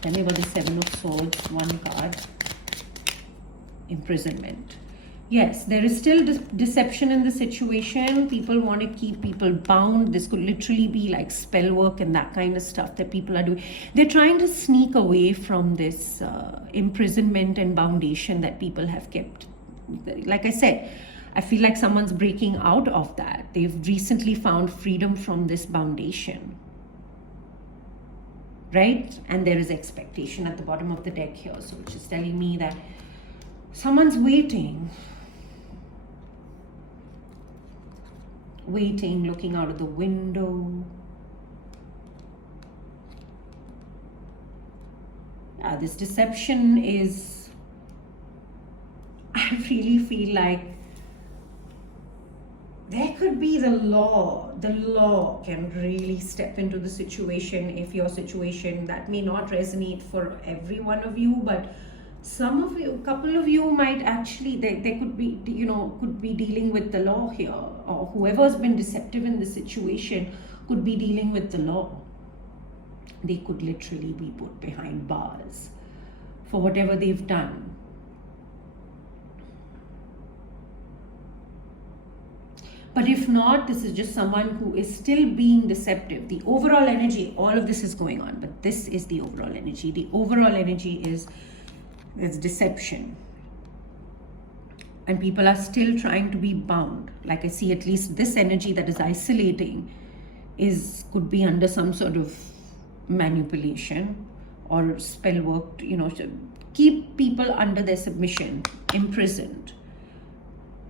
Tell me about the Seven of Swords, one card. Imprisonment. Yes, there is still deception in the situation. People want to keep people bound. This could literally be like spell work and that kind of stuff that people are doing. They're trying to sneak away from this imprisonment and foundation that people have kept. Like I said, I feel like someone's breaking out of that. They've recently found freedom from this foundation. Right? And there is expectation at the bottom of the deck here. So which is telling me that someone's waiting, looking out of the window. This deception is, I really feel like there could be the law. The law can really step into the situation. If your situation, that may not resonate for every one of you, but some of you, a couple of you might actually, they could be, could be dealing with the law here, or whoever's been deceptive in the situation could be dealing with the law. They could literally be put behind bars for whatever they've done. But if not, this is just someone who is still being deceptive. The overall energy, all of this is going on, but this is the overall energy. The overall energy is there's deception. And people are still trying to be bound. Like I see at least this energy that is isolating could be under some sort of manipulation or spell work, to keep people under their submission, imprisoned,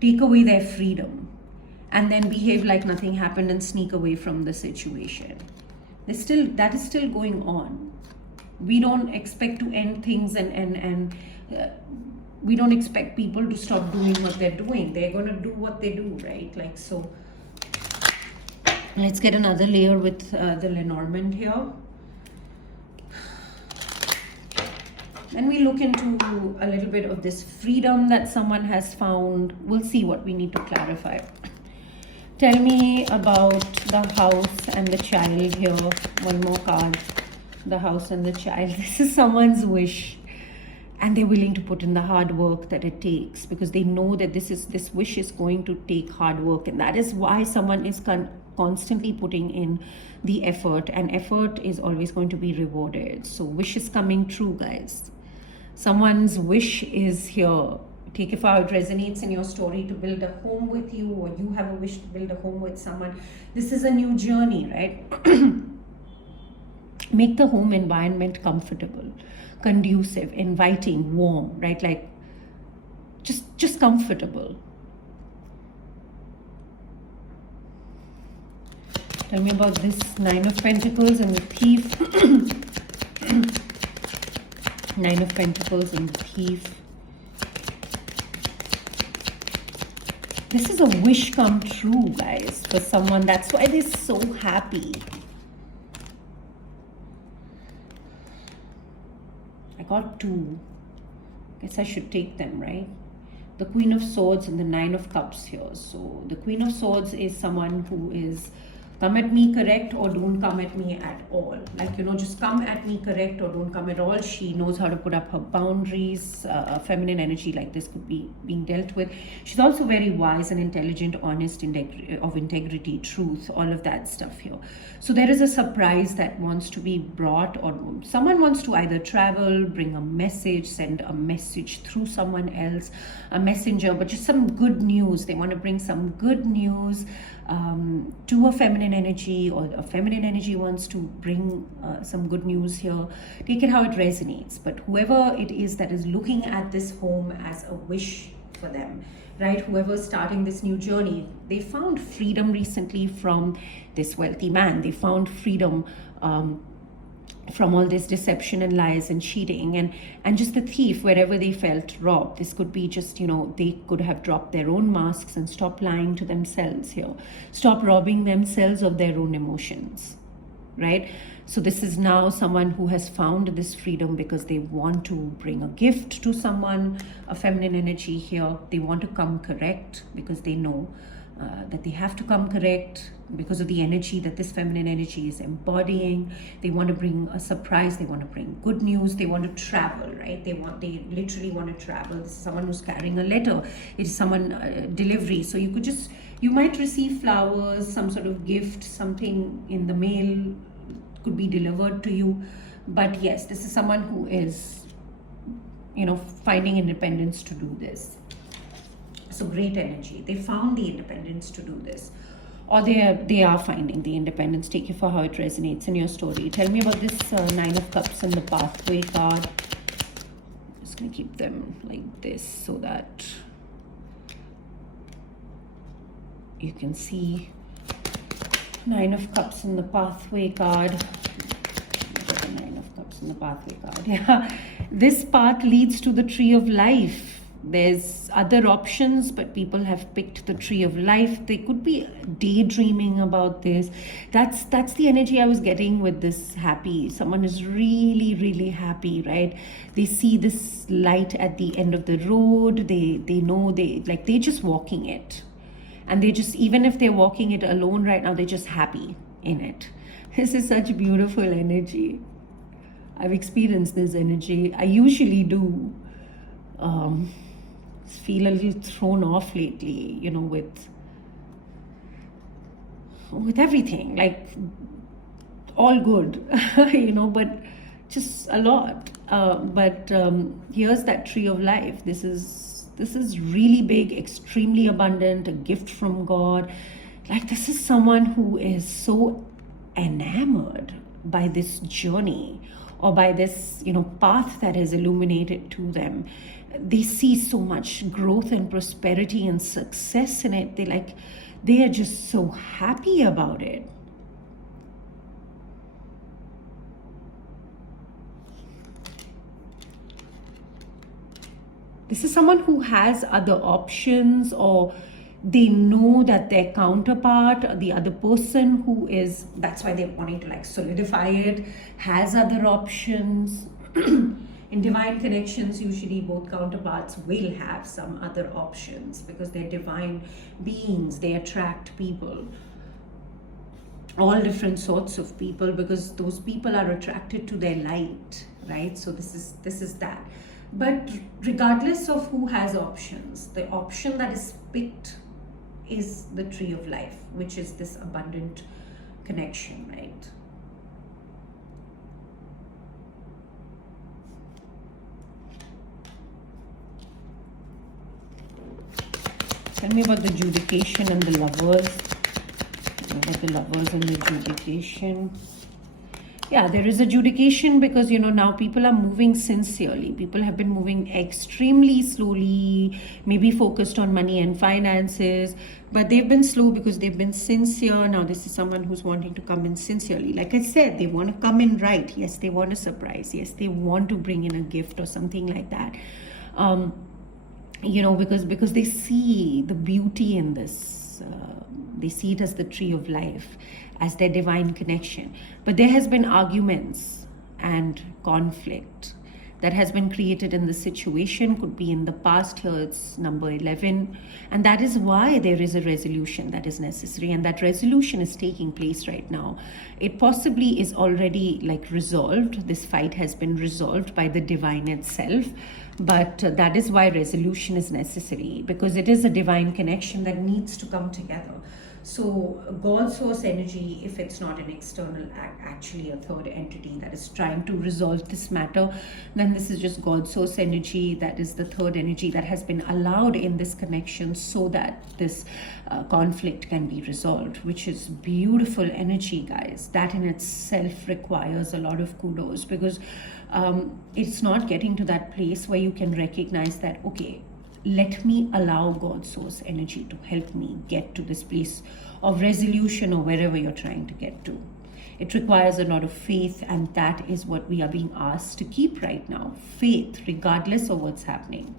take away their freedom, and then behave like nothing happened and sneak away from the situation. That is still going on. We don't expect to end things and we don't expect people to stop doing what they're doing. They're going to do what they do, right? Like so. Let's get another layer with the Lenormand here. Then we look into a little bit of this freedom that someone has found. We'll see what we need to clarify. Tell me about the house and the child here. One more card. The house and the child. This is someone's wish, and they're willing to put in the hard work that it takes, because they know that this wish is going to take hard work, and that is why someone is constantly putting in the effort, and effort is always going to be rewarded. So wish is coming true, guys. Someone's wish is here Take if how it resonates in your story to build a home with you, or you have a wish to build a home with someone. This is a new journey, right? Make the home environment comfortable, conducive, inviting, warm, right? Like just comfortable. Tell me about this Nine of Pentacles and the Thief. Nine of Pentacles and the Thief. This is a wish come true, guys, for someone. That's why they're so happy. I got two. Guess I should take them, right? The Queen of Swords and the Nine of Cups here. So the Queen of Swords is someone who is come at me correct or don't come at me at all. Like, you know, just come at me correct or don't come at all. She knows how to put up her boundaries. Feminine energy like this could be being dealt with. She's also very wise and intelligent, honest, of integrity, truth, all of that stuff here. So there is a surprise that wants to be brought, or someone wants to either travel, bring a message, send a message through someone else, a messenger, but just some good news. They want to bring some good news to a feminine energy, or a feminine energy wants to bring some good news here. Take it how it resonates. But whoever it is that is looking at this home as a wish for them, right? Whoever's starting this new journey, they found freedom recently from this wealthy man. They found freedom from all this deception and lies and cheating, and just the thief, wherever they felt robbed. This could be just, you know, they could have dropped their own masks and stop lying to themselves here. Stop robbing themselves of their own emotions, right? So this is now someone who has found this freedom because they want to bring a gift to someone, a feminine energy here. They want to come correct because they know that they have to come correct because of the energy that this feminine energy is embodying. They want to bring a surprise. They want to bring good news. They want to travel, right? They literally want to travel. This is someone who's carrying a letter. It is someone delivery. So you might receive flowers, some sort of gift, something in the mail could be delivered to you. But yes, this is someone who is, you know, finding independence to do this. So great energy. They found the independence to do this, or they are finding the independence. Take it for how it resonates in your story. Tell me about this Nine of Cups and the Pathway card. I'm just gonna keep them like this so that you can see. Nine of Cups and the Pathway card. The Nine of Cups and the Pathway card. Yeah, this path leads to the Tree of Life. There's other options, but people have picked the Tree of Life. They could be daydreaming about this. That's the energy I was getting with this happy. Someone is really, really happy, right? They see this light at the end of the road. They know they're just walking it. And they just, even if they're walking it alone right now, they're just happy in it. This is such beautiful energy. I've experienced this energy. I usually do. Feel a little thrown off lately, you know, with everything, like all good, you know, but just a lot. But here's that Tree of Life. This is really big, extremely abundant, a gift from God. Like, this is someone who is so enamored by this journey, or by this, you know, path that is illuminated to them. They see so much growth and prosperity and success in it. They are just so happy about it. This is someone who has other options, or they know that their counterpart, the other person who is, that's why they're wanting to like solidify it, has other options. In divine connections, usually both counterparts will have some other options because they're divine beings. They attract people, all different sorts of people, because those people are attracted to their light, right? So this is that. But regardless of who has options, the option that is picked is the Tree of Life, which is this abundant connection, right? Tell me about the judication and the lovers. Tell me about the lovers and the judication. Yeah, there is adjudication because, now people are moving sincerely. People have been moving extremely slowly, maybe focused on money and finances, but they've been slow because they've been sincere. Now, this is someone who's wanting to come in sincerely. Like I said, they want to come in right. Yes, they want a surprise. Yes, they want to bring in a gift or something like that. Because they see the beauty in this. They see it as the tree of life, as their divine connection. But there has been arguments and conflict that has been created in the situation. Could be in the past. Here it's number 11, and that is why there is a resolution that is necessary, and that resolution is taking place right now. It possibly is already resolved. This fight has been resolved by the divine itself, but that is why resolution is necessary, because it is a divine connection that needs to come together. So God source energy, if it's not an external, actually a third entity that is trying to resolve this matter, then this is just God source energy. That is the third energy that has been allowed in this connection so that this conflict can be resolved, which is beautiful energy, guys. That in itself requires a lot of kudos, because it's not getting to that place where you can recognize that, okay, let me allow God source energy to help me get to this place of resolution or wherever you're trying to get to. It requires a lot of faith, and that is what we are being asked to keep right now. Faith, regardless of what's happening.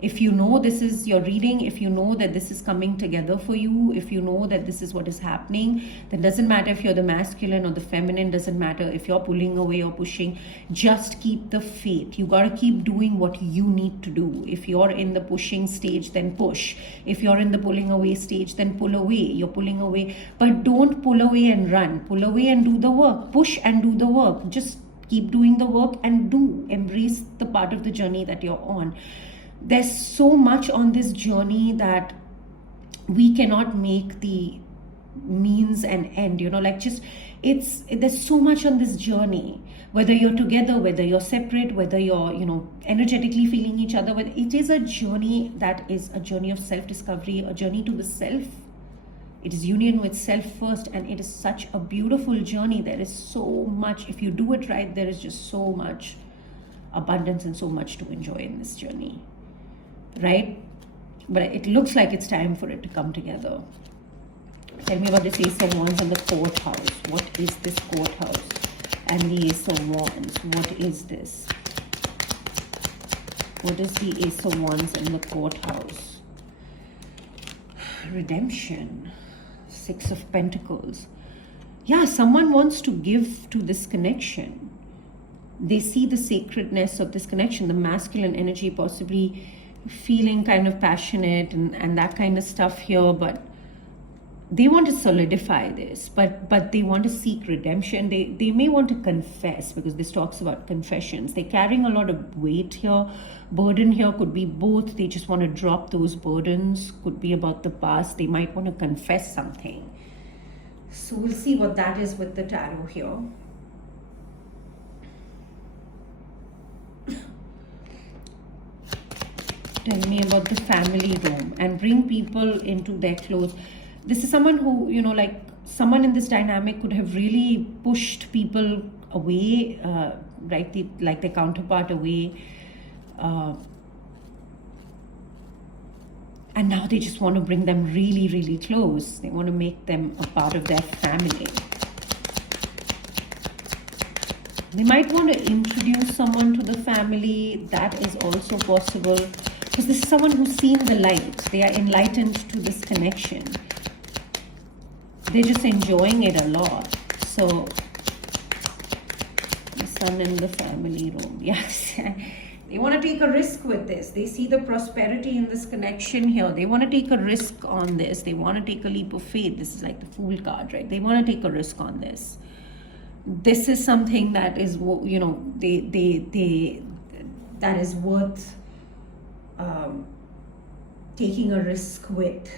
If you know this is your reading, if you know that this is coming together for you, if you know that this is what is happening, then doesn't matter if you're the masculine or the feminine, doesn't matter if you're pulling away or pushing, just keep the faith. You got to keep doing what you need to do. If you're in the pushing stage, then push. If you're in the pulling away stage, then pull away. You're pulling away, but don't pull away and run. Pull away and do the work. Push and do the work. Just keep doing the work and embrace the part of the journey that you're on. There's so much on this journey that we cannot make the means and end, there's so much on this journey, whether you're together, whether you're separate, whether you're, energetically feeling each other, whether it is a journey that is a journey of self-discovery, a journey to the self. It is union with self first, and it is such a beautiful journey. There is so much, if you do it right, there is just so much abundance and so much to enjoy in this journey. Right? But it looks like it's time for it to come together. Tell me about this Ace of Wands and the Fourth House. What is this Fourth House and the Ace of Wands? What is this? What is the Ace of Wands and the Fourth House? Redemption. Six of Pentacles. Yeah, someone wants to give to this connection. They see the sacredness of this connection, the masculine energy possibly feeling kind of passionate and that kind of stuff here, but they want to solidify this, but they want to seek redemption. They may want to confess, because this talks about confessions. They're carrying a lot of weight here. Burden here could be both. They just want to drop those burdens. Could be about the past. They might want to confess something. So we'll see what that is with the tarot here. Tell me about the family room and bring people into their clothes. This is someone who, someone in this dynamic could have really pushed people away, like their counterpart away. And now they just want to bring them really, really close. They want to make them a part of their family. They might want to introduce someone to the family. That is also possible. Because this is someone who's seen the light. They are enlightened to this connection. They're just enjoying it a lot. So, the Sun in the family room. Yes. They want to take a risk with this. They see the prosperity in this connection here. They want to take a risk on this. They want to take a leap of faith. This is like the Fool card, right? They want to take a risk on this. This is something that is, that is worth taking a risk with.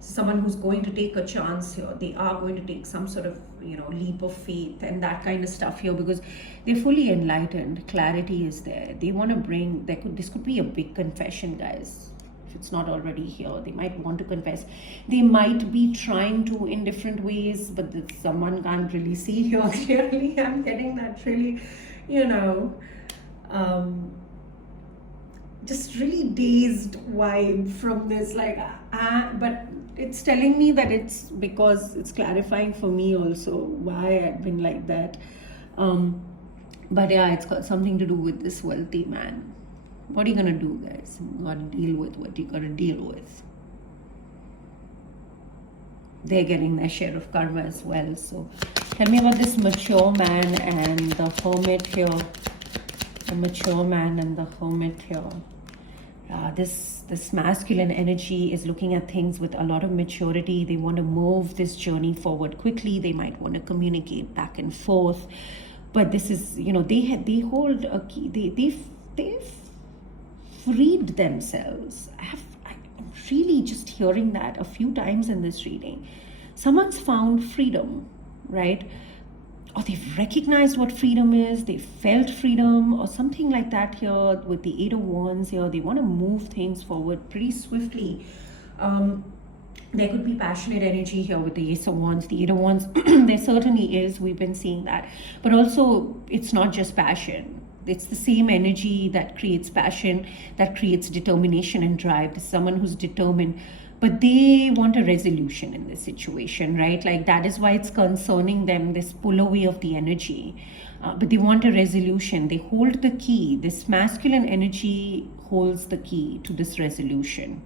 Someone who's going to take a chance here. They are going to take some sort of, leap of faith and that kind of stuff here, because they're fully enlightened. Clarity is there. They want to bring, this could be a big confession, guys. if it's not already here. They might want to confess. They might be trying to in different ways, but someone can't really see here clearly. I'm getting that really, just really dazed vibe from this, like, but it's telling me that it's because it's clarifying for me also why I've been like that. But yeah, it's got something to do with this wealthy man. What are you gonna do, guys? You gotta deal with what you gotta deal with. They're getting their share of karma as well. So tell me about this mature man and the hermit here. The mature man and the hermit here. This masculine energy is looking at things with a lot of maturity. They want to move this journey forward quickly. They might want to communicate back and forth. But this is, they hold a key. They've freed themselves. I'm really just hearing that a few times in this reading. Someone's found freedom, right? Or they've recognized what freedom is, they felt freedom, or something like that here with the Eight of Wands here. They want to move things forward pretty swiftly. There could be passionate energy here with the Ace of Wands, the Eight of Wands. There certainly is. We've been seeing that. But also, it's not just passion. It's the same energy that creates passion, that creates determination and drive. There's someone who's determined, but they want a resolution in this situation, right? Like, that is why it's concerning them, this pull away of the energy. But they want a resolution. They hold the key. This masculine energy holds the key to this resolution.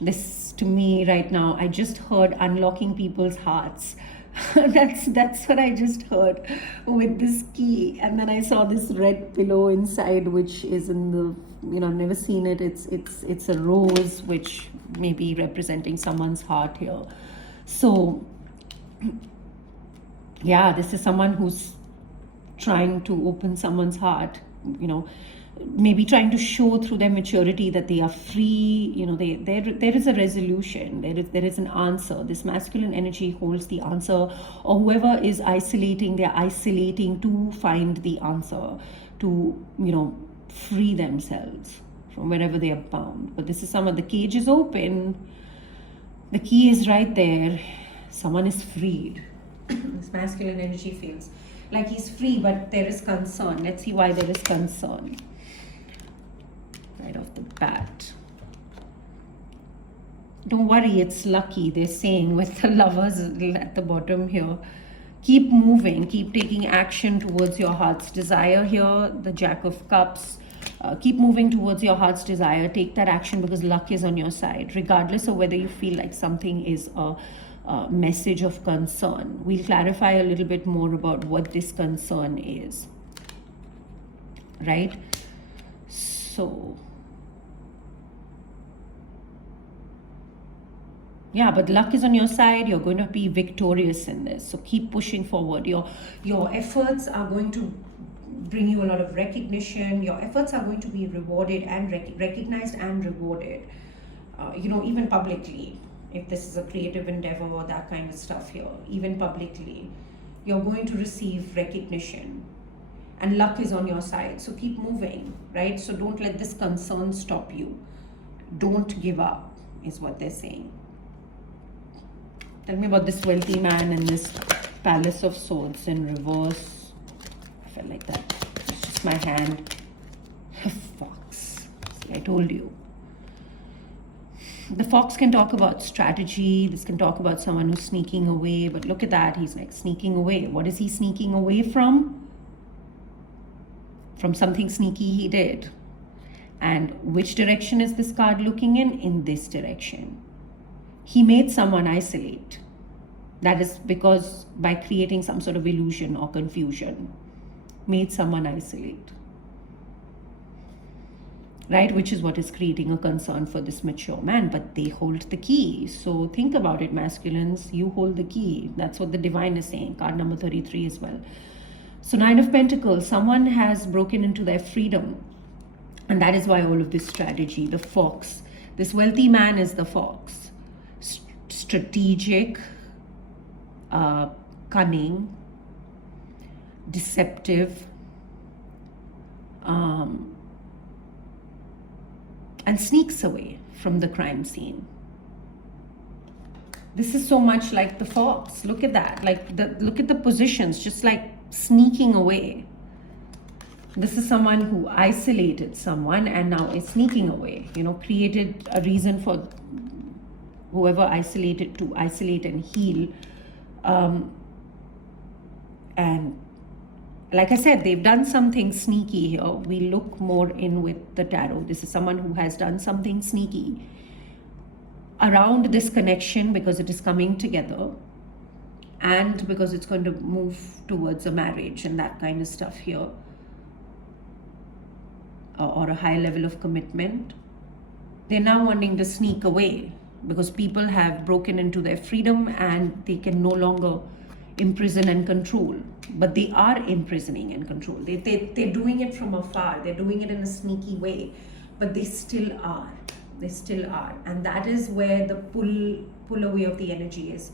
This, to me right now, I just heard unlocking people's hearts. That's what I just heard with this key. And then I saw this red pillow inside, which is in the, I've never seen it. It's a rose, which may be representing someone's heart here. So yeah, this is someone who's trying to open someone's heart, maybe trying to show through their maturity that they are free. There is a resolution, there is an answer. This masculine energy holds the answer, or whoever is isolating, they're isolating to find the answer, to free themselves from wherever they are bound. But this is the cage is open, the key is right there, someone is freed. This masculine energy feels like he's free, but there is concern. Let's see why there is concern right off the bat. Don't worry, it's lucky, they're saying, with the Lovers at the bottom here. Keep moving, keep taking action towards your heart's desire here. The Jack of Cups. Keep moving towards your heart's desire. Take that action because luck is on your side, regardless of whether you feel like something is a message of concern. We'll clarify a little bit more about what this concern is, right? So yeah, but luck is on your side. You're going to be victorious in this. So keep pushing forward. Your efforts are going to bring you a lot of recognition. Your efforts are going to be rewarded and recognized and rewarded, even publicly. If this is a creative endeavor or that kind of stuff here, even publicly, you're going to receive recognition. And luck is on your side. So keep moving, right? So don't let this concern stop you. Don't give up, is what they're saying. Tell me about this wealthy man and this Palace of Swords in reverse. I felt like that. It's just my hand. Fox. See, I told you. The fox can talk about strategy. This can talk about someone who's sneaking away. But look at that. He's like sneaking away. What is he sneaking away from? From something sneaky he did. And which direction is this card looking in? In this direction. He made someone isolate. That is because by creating some sort of illusion or confusion, made someone isolate. Right? Which is what is creating a concern for this mature man. But they hold the key. So think about it, masculines. You hold the key. That's what the divine is saying. Card number 33 as well. So 9 of Pentacles. Someone has broken into their freedom. And that is why all of this strategy. The fox. This wealthy man is the fox. Strategic, cunning, deceptive, and sneaks away from the crime scene. This is so much like the fox. Look at that. Like, look at the positions, just like sneaking away. This is someone who isolated someone and now is sneaking away, you know, created a reason for whoever isolated to isolate and heal. And like I said, they've done something sneaky here. We look more in with the tarot. This is someone who has done something sneaky around this connection because it is coming together and because it's going to move towards a marriage and that kind of stuff here, or a high level of commitment. They're now wanting to sneak away because people have broken into their freedom and they can no longer imprison and control. But they are imprisoning and control. They're doing it from afar. They're doing it in a sneaky way, but they still are. They still are. And that is where the pull away of the energy is.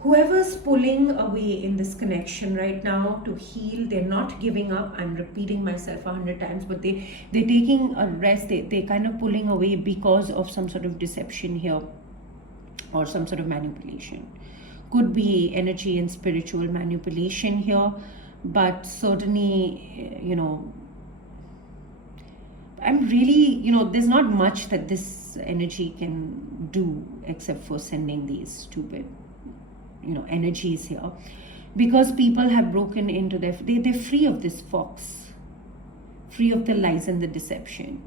Whoever's pulling away in this connection right now to heal, they're not giving up. I'm repeating myself 100 times, but they're taking a rest. They're kind of pulling away because of some sort of deception here or some sort of manipulation. Could be energy and spiritual manipulation here, but certainly, you know, I'm really, you know, there's not much that this energy can do except for sending these stupid, you know, energies here, because people have broken into they're free of this fox, free of the lies and the deception.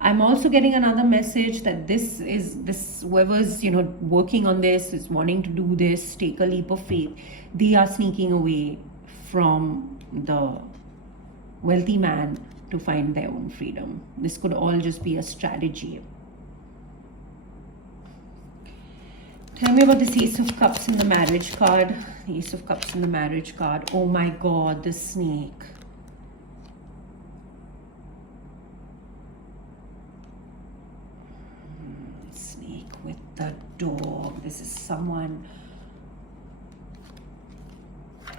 I'm also getting another message that this whoever's, you know, working on this, is wanting to do this, take a leap of faith, they are sneaking away from the wealthy man to find their own freedom. This could all just be a strategy. Tell me about this Ace of Cups in the marriage card. The Ace of Cups in the marriage card. Oh my God, the snake. Snake with the dog. This is someone.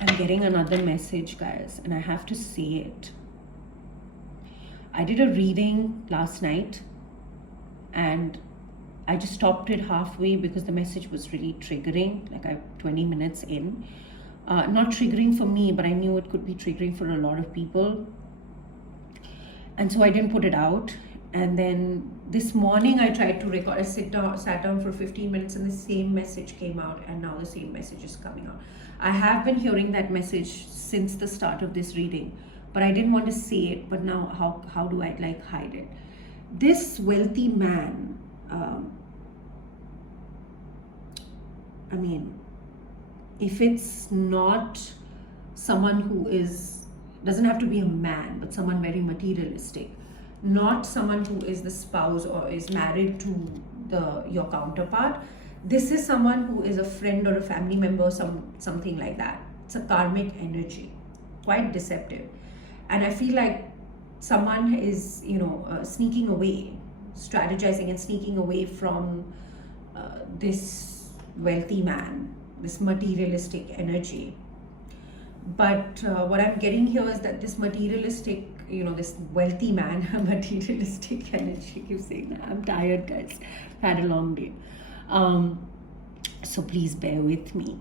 I'm getting another message, guys, and I have to say it. I did a reading last night and I just stopped it halfway because the message was really triggering, like 20 minutes in. Not triggering for me, but I knew it could be triggering for a lot of people. And so I didn't put it out. And then this morning I tried to record, I sat down for 15 minutes and the same message came out, and now the same message is coming out. I have been hearing that message since the start of this reading, but I didn't want to say it, but now how do I like hide it? This wealthy man, I mean, if it's not someone who doesn't have to be a man, but someone very materialistic, not someone who is the spouse or is married to your counterpart. This is someone who is a friend or a family member, something like that. It's a karmic energy, quite deceptive. And I feel like someone is, you know, sneaking away, strategizing and sneaking away from this wealthy man, this materialistic energy. But what I'm getting here is that this materialistic, you know, this wealthy man, materialistic energy, keep saying that. I'm tired, guys. I've had a long day. So please bear with me.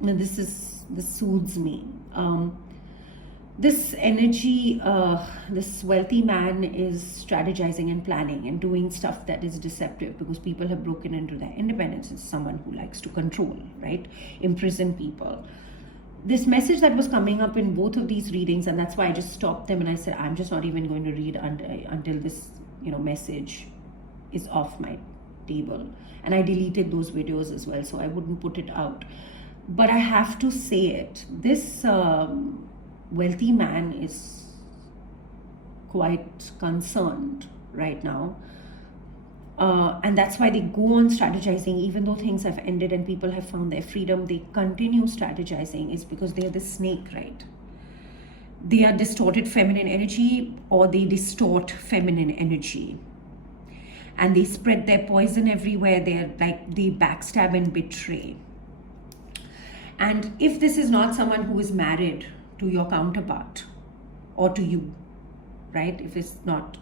This soothes me. This energy, this wealthy man is strategizing and planning and doing stuff that is deceptive because people have broken into their independence. It's someone who likes to control, right? Imprison people. This message that was coming up in both of these readings, and that's why I just stopped them and I said, I'm just not even going to read until this, you know, message is off my table. And I deleted those videos as well, so I wouldn't put it out. But I have to say it. This wealthy man is quite concerned right now. And that's why they go on strategizing, even though things have ended and people have found their freedom, they continue strategizing. It's because they're the snake, right? They are distorted feminine energy, or they distort feminine energy. And they spread their poison everywhere. They backstab and betray. And if this is not someone who is married to your counterpart or to you, right? If it's not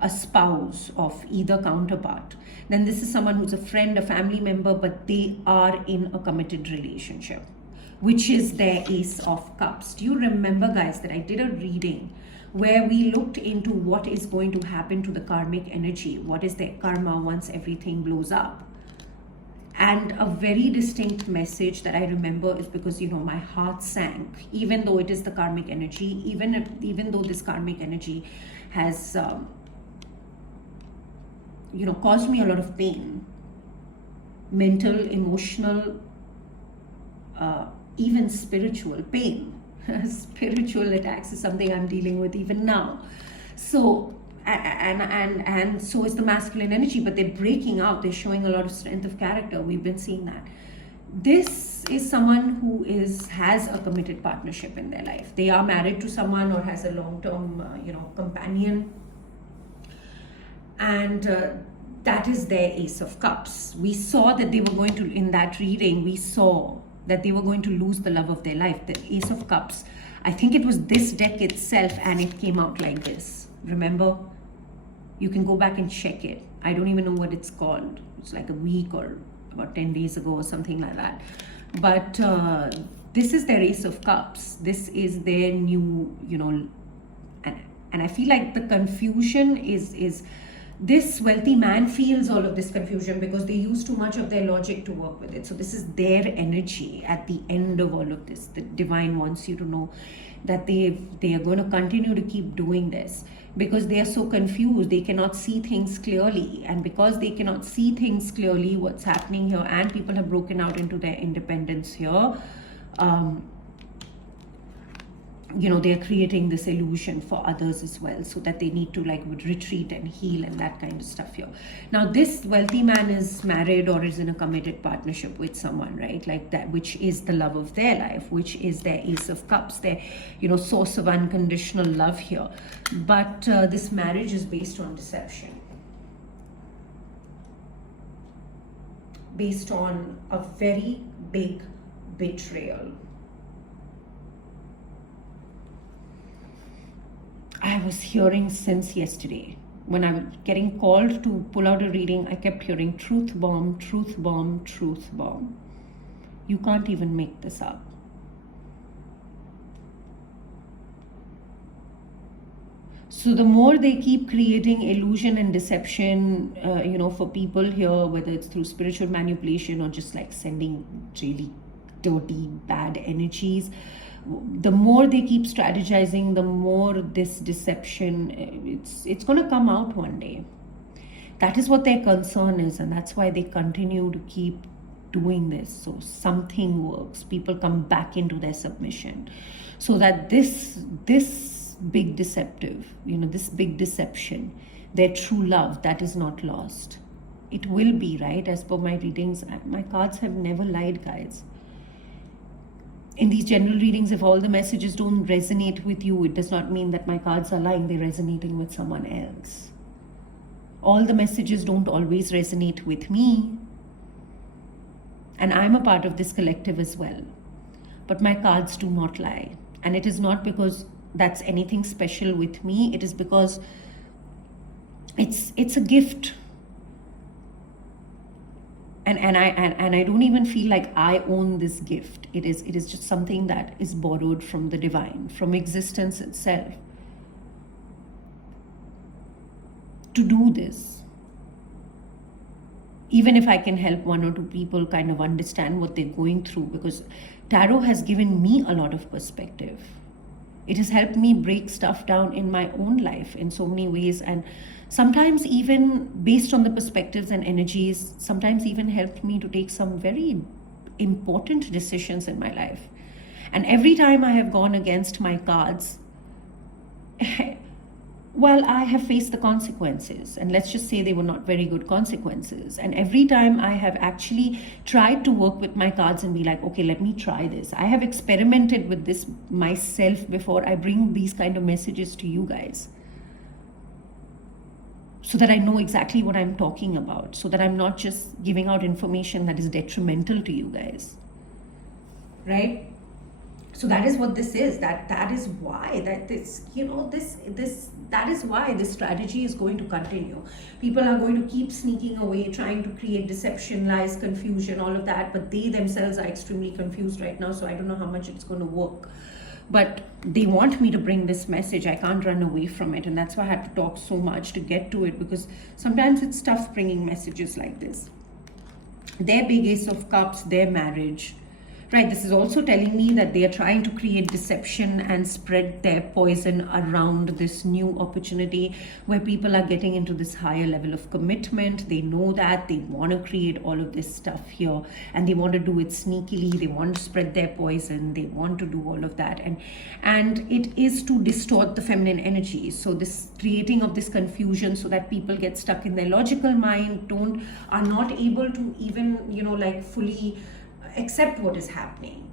a spouse of either counterpart, then this is someone who's a friend, a family member, but they are in a committed relationship, which is their Ace of Cups. Do you remember, guys, that I did a reading where we looked into what is going to happen to the karmic energy? What is their karma once everything blows up? And a very distinct message that I remember is because, you know, my heart sank, even though it is the karmic energy, even though this karmic energy has, you know, caused me a lot of pain, mental, emotional, even spiritual pain. Spiritual attacks is something I'm dealing with even now. So, and so is the masculine energy, but they're breaking out. They're showing a lot of strength of character. We've been seeing that. This is someone who has a committed partnership in their life. They are married to someone or has a long-term, you know, companion. And that is their Ace of Cups. We saw that they were going to, in that reading, we saw that they were going to lose the love of their life. The Ace of Cups, I think it was this deck itself, and it came out like this. Remember? You can go back and check it. I don't even know what it's called. It's like a week or about 10 days ago or something like that. But this is their Ace of Cups. This is their new, you know, and I feel like the confusion is this wealthy man feels all of this confusion because they use too much of their logic to work with it. So this is their energy at the end of all of this. The divine wants you to know that they are going to continue to keep doing this because they are so confused. They cannot see things clearly. And because they cannot see things clearly, what's happening here, and people have broken out into their independence here, you know, they're creating this illusion for others as well, so that they need to like retreat and heal and that kind of stuff here. Now, this wealthy man is married or is in a committed partnership with someone, right? Like that, which is the love of their life, which is their Ace of Cups, their, you know, source of unconditional love here. But this marriage is based on deception, based on a very big betrayal. I was hearing since yesterday. When I was getting called to pull out a reading, I kept hearing truth bomb, truth bomb, truth bomb. You can't even make this up. So the more they keep creating illusion and deception, you know, for people here, whether it's through spiritual manipulation or just like sending really dirty, bad energies, the more they keep strategizing, the more this deception, it's going to come out one day. That is what their concern is, and that's why they continue to keep doing this. So something works. People come back into their submission, so that this big deceptive, you know, this big deception, their true love, that is not lost. It will be, right? As per my readings, my cards have never lied, guys. In these general readings, if all the messages don't resonate with you, it does not mean that my cards are lying. They're resonating with someone else. All the messages don't always resonate with me. And I'm a part of this collective as well. But my cards do not lie. And it is not because that's anything special with me. It is because it's a gift. And I don't even feel like I own this gift. It is just something that is borrowed from the divine, from existence itself. To do this, even if I can help one or two people kind of understand what they're going through, because tarot has given me a lot of perspective. It has helped me break stuff down in my own life in so many ways, and sometimes even based on the perspectives and energies, sometimes even helped me to take some very important decisions in my life. And every time I have gone against my cards, well, I have faced the consequences, and let's just say they were not very good consequences. And every time I have actually tried to work with my cards and be like, okay, let me try this. I have experimented with this myself before I bring these kind of messages to you guys, so that I know exactly what I'm talking about, so that I'm not just giving out information that is detrimental to you guys, right? So that is what this is. That is why that this, you know, this that is why this strategy is going to continue. People are going to keep sneaking away, trying to create deception, lies, confusion, all of that, but they themselves are extremely confused right now, so I don't know how much it's going to work. But they want me to bring this message. I can't run away from it, and that's why I had to talk so much to get to it, because sometimes it's tough bringing messages like this. Their big Ace of Cups, their marriage, right? This is also telling me that they are trying to create deception and spread their poison around this new opportunity where people are getting into this higher level of commitment. They know that they want to create all of this stuff here, and they want to do it sneakily. They want to spread their poison. They want to do all of that, and it is to distort the feminine energy. So this creating of this confusion, so that people get stuck in their logical mind, are not able to even, you know, like fully accept what is happening,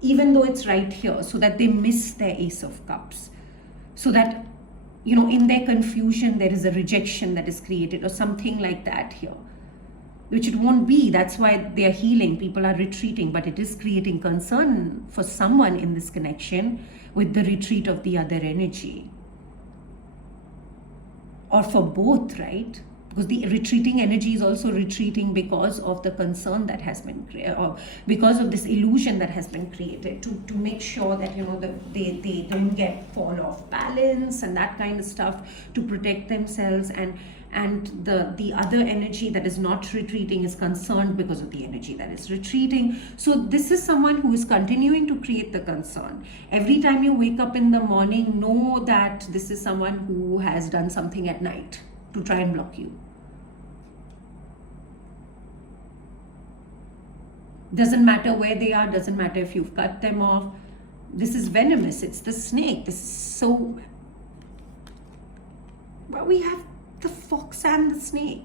even though it's right here, so that they miss their Ace of Cups. So that, you know, in their confusion, there is a rejection that is created or something like that here, which it won't be. That's why they are healing. People are retreating, but it is creating concern for someone in this connection with the retreat of the other energy. Or for both, right? Because the retreating energy is also retreating because of the concern that has been created, or because of this illusion that has been created to make sure that, you know, they don't fall off balance and that kind of stuff, to protect themselves. And the other energy that is not retreating is concerned because of the energy that is retreating. So this is someone who is continuing to create the concern. Every time you wake up in the morning, know that this is someone who has done something at night to try and block you. Doesn't matter where they are, doesn't matter if you've cut them off. This is venomous. It's the snake. This is so... Well, we have the fox and the snake.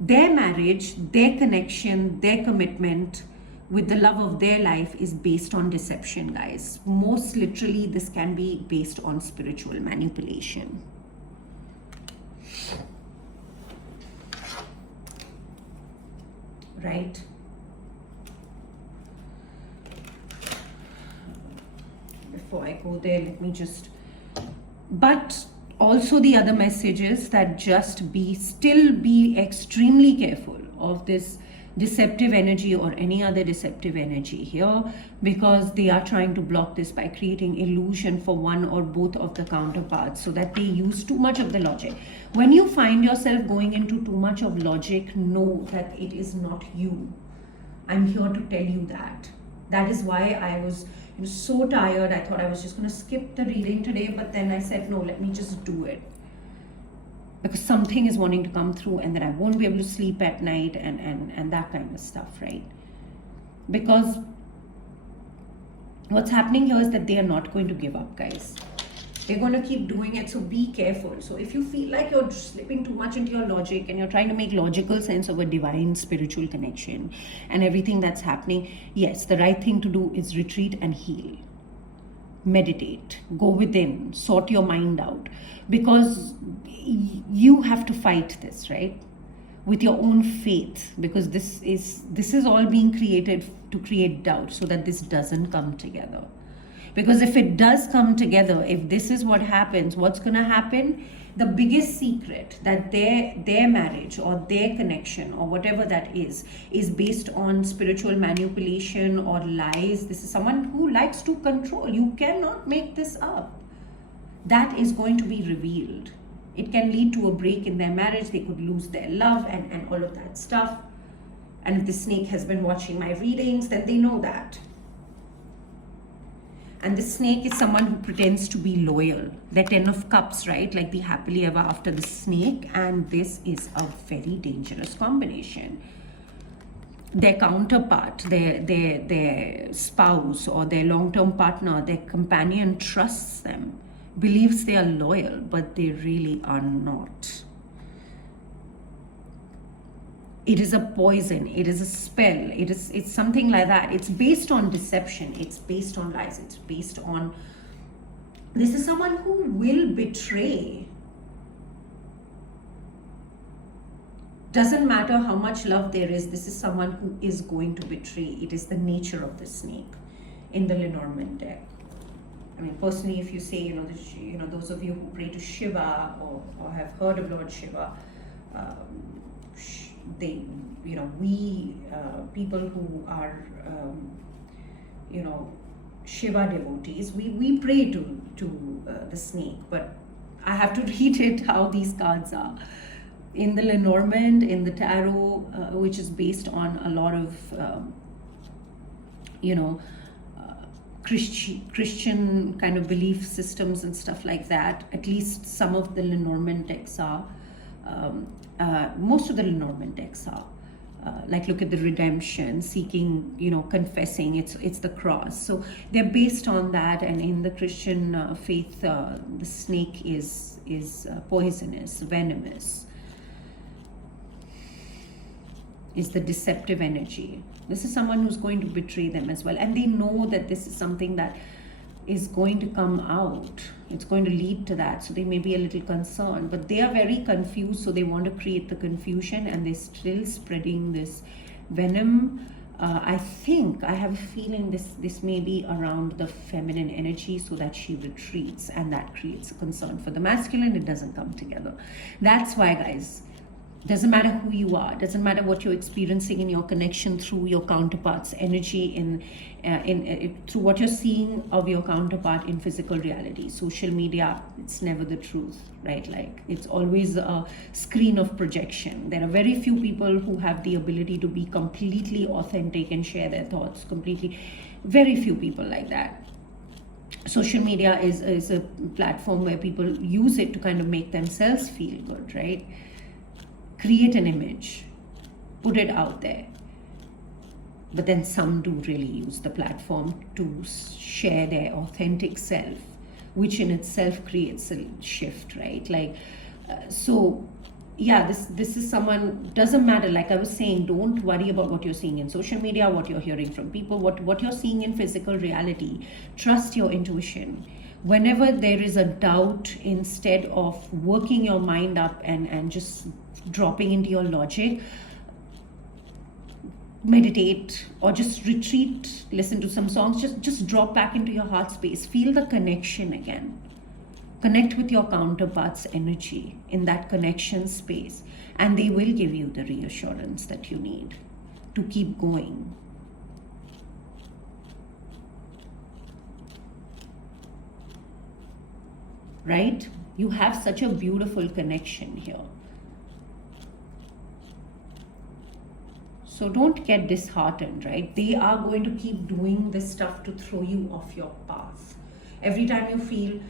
Their marriage, their connection, their commitment with the love of their life is based on deception, guys. Most literally, this can be based on spiritual manipulation. Right? Before I go there, let me just... But also the other message is that just still be extremely careful of this deceptive energy or any other deceptive energy here, because they are trying to block this by creating illusion for one or both of the counterparts, so that they use too much of the logic. When you find yourself going into too much of logic, know that it is not you. I'm here to tell you that. That is why I was so tired. I thought I was just going to skip the reading today, but then I said, no, let me just do it. Because something is wanting to come through, and then I won't be able to sleep at night and that kind of stuff, right? Because what's happening here is that they are not going to give up, guys. They're going to keep doing it, so be careful. So if you feel like you're slipping too much into your logic and you're trying to make logical sense of a divine spiritual connection and everything that's happening, yes, the right thing to do is retreat and heal. Meditate, go within, sort your mind out, because you have to fight this, right? With your own faith, because this is all being created to create doubt, so that this doesn't come together. Because if it does come together, if this is what happens, what's going to happen? The biggest secret that their marriage or their connection or whatever that is based on spiritual manipulation or lies. This is someone who likes to control. You cannot make this up. That is going to be revealed. It can lead to a break in their marriage. They could lose their love and all of that stuff. And if the snake has been watching my readings, then they know that. And the snake is someone who pretends to be loyal. The 10 of Cups, right? Like the happily ever after, the snake. And this is a very dangerous combination. Their counterpart, their spouse or their long-term partner, their companion trusts them, believes they are loyal, but they really are not. It is a poison, it is a spell, it's something like that. It's based on deception, it's based on lies, it's based on... This is someone who will betray. Doesn't matter how much love there is, this is someone who is going to betray. It is the nature of the snake. in the Lenormand deck. I mean, personally, if you say, those of you who pray to Shiva or have heard of Lord Shiva, they, we people who are, Shiva devotees, we pray to the snake. But I have to read it how these cards are. In the Lenormand, in the tarot, which is based on a lot of, Christian kind of belief systems and stuff like that. At least some of the Lenormand decks are. Most of the Lenormand decks are. Like look at the Redemption, seeking, confessing. It's the cross. So they're based on that. And in the Christian faith, the snake is poisonous, venomous. Is the deceptive energy. This is someone who's going to betray them as well, and they know that this is something that is going to come out. It's going to lead to that, so they may be a little concerned, but they are very confused, so they want to create the confusion, and they're still spreading this venom. I think, I have a feeling this may be around the feminine energy, so that she retreats, and that creates a concern. For the masculine, it doesn't come together. That's why, guys, doesn't matter who you are, doesn't matter what you're experiencing in your connection through your counterpart's energy, in through what you're seeing of your counterpart in physical reality. Social media, it's never the truth, right? Like, it's always a screen of projection. There are very few people who have the ability to be completely authentic and share their thoughts completely. Very few people like that. Social media is a platform where people use it to kind of make themselves feel good, right? Create an image, put it out there. But then some do really use the platform to share their authentic self, which in itself creates a shift, right? Like, so yeah, this is someone, doesn't matter, like I was saying, don't worry about what you're seeing in social media, what you're hearing from people, what you're seeing in physical reality. Trust your intuition. Whenever there is a doubt, instead of working your mind up and just dropping into your logic, meditate or just retreat, listen to some songs, just drop back into your heart space, feel the connection again. Connect with your counterpart's energy in that connection space, and they will give you the reassurance that you need to keep going. Right? You have such a beautiful connection here. So don't get disheartened, right? They are going to keep doing this stuff to throw you off your path. Every time you feel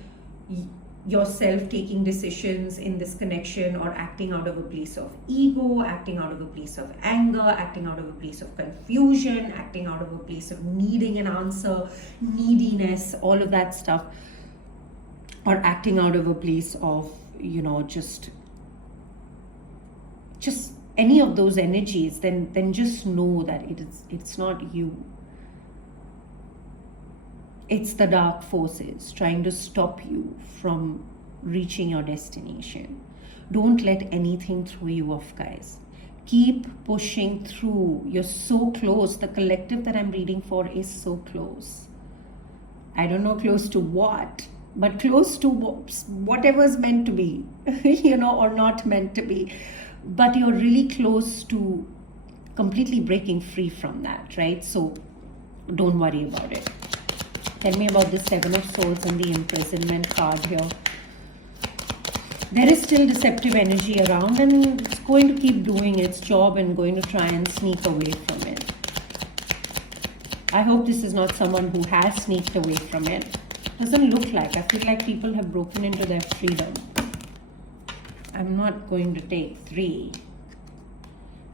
yourself taking decisions in this connection or acting out of a place of ego, acting out of a place of anger, acting out of a place of confusion, acting out of a place of needing an answer, neediness, all of that stuff, or acting out of a place of, just any of those energies, then just know that it's not you. It's the dark forces trying to stop you from reaching your destination. Don't let anything throw you off, guys. Keep pushing through. You're so close. The collective that I'm reading for is so close. I don't know close to what, but close to whatever's meant to be, or not meant to be. But you're really close to completely breaking free from that, right? So don't worry about it. Tell me about the Seven of Swords and the imprisonment card here. There is still deceptive energy around, and it's going to keep doing its job and going to try and sneak away from it. I hope this is not someone who has sneaked away from it. Doesn't look like. I feel like people have broken into their freedom. I'm not going to take 3.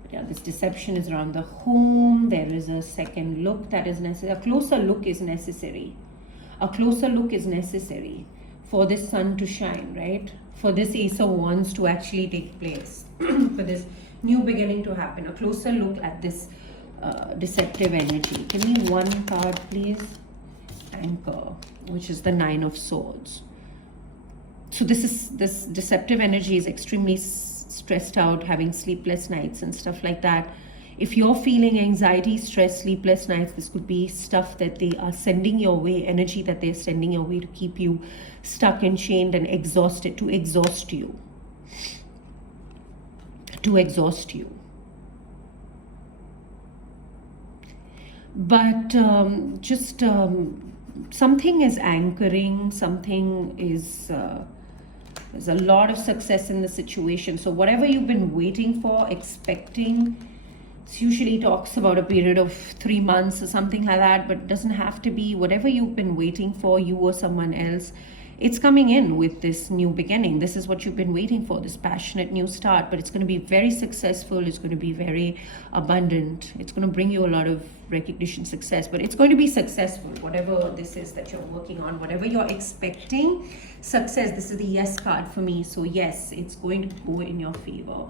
But yeah, this deception is around the home. There is a second look that is necessary. A closer look is necessary. A closer look is necessary for this sun to shine, right? For this Ace of Wands to actually take place. For this new beginning to happen. A closer look at this deceptive energy. Give me one card, please. Anchor, which is the Nine of Swords. So this deceptive energy is extremely stressed out, having sleepless nights and stuff like that. If you're feeling anxiety, stress, sleepless nights, this could be stuff that they are sending your way, energy that they're sending your way to keep you stuck and chained and exhausted, to exhaust you. To exhaust you. But something is anchoring, something is, there's a lot of success in the situation. So whatever you've been waiting for, expecting, it usually talks about a period of 3 months or something like that, but it doesn't have to be. Whatever you've been waiting for, you or someone else, it's coming in with this new beginning. This is what you've been waiting for, this passionate new start. But it's going to be very successful. It's going to be very abundant. It's going to bring you a lot of recognition, success. But it's going to be successful, whatever this is that you're working on, whatever you're expecting, success. This is the yes card for me. So yes, it's going to go in your favor.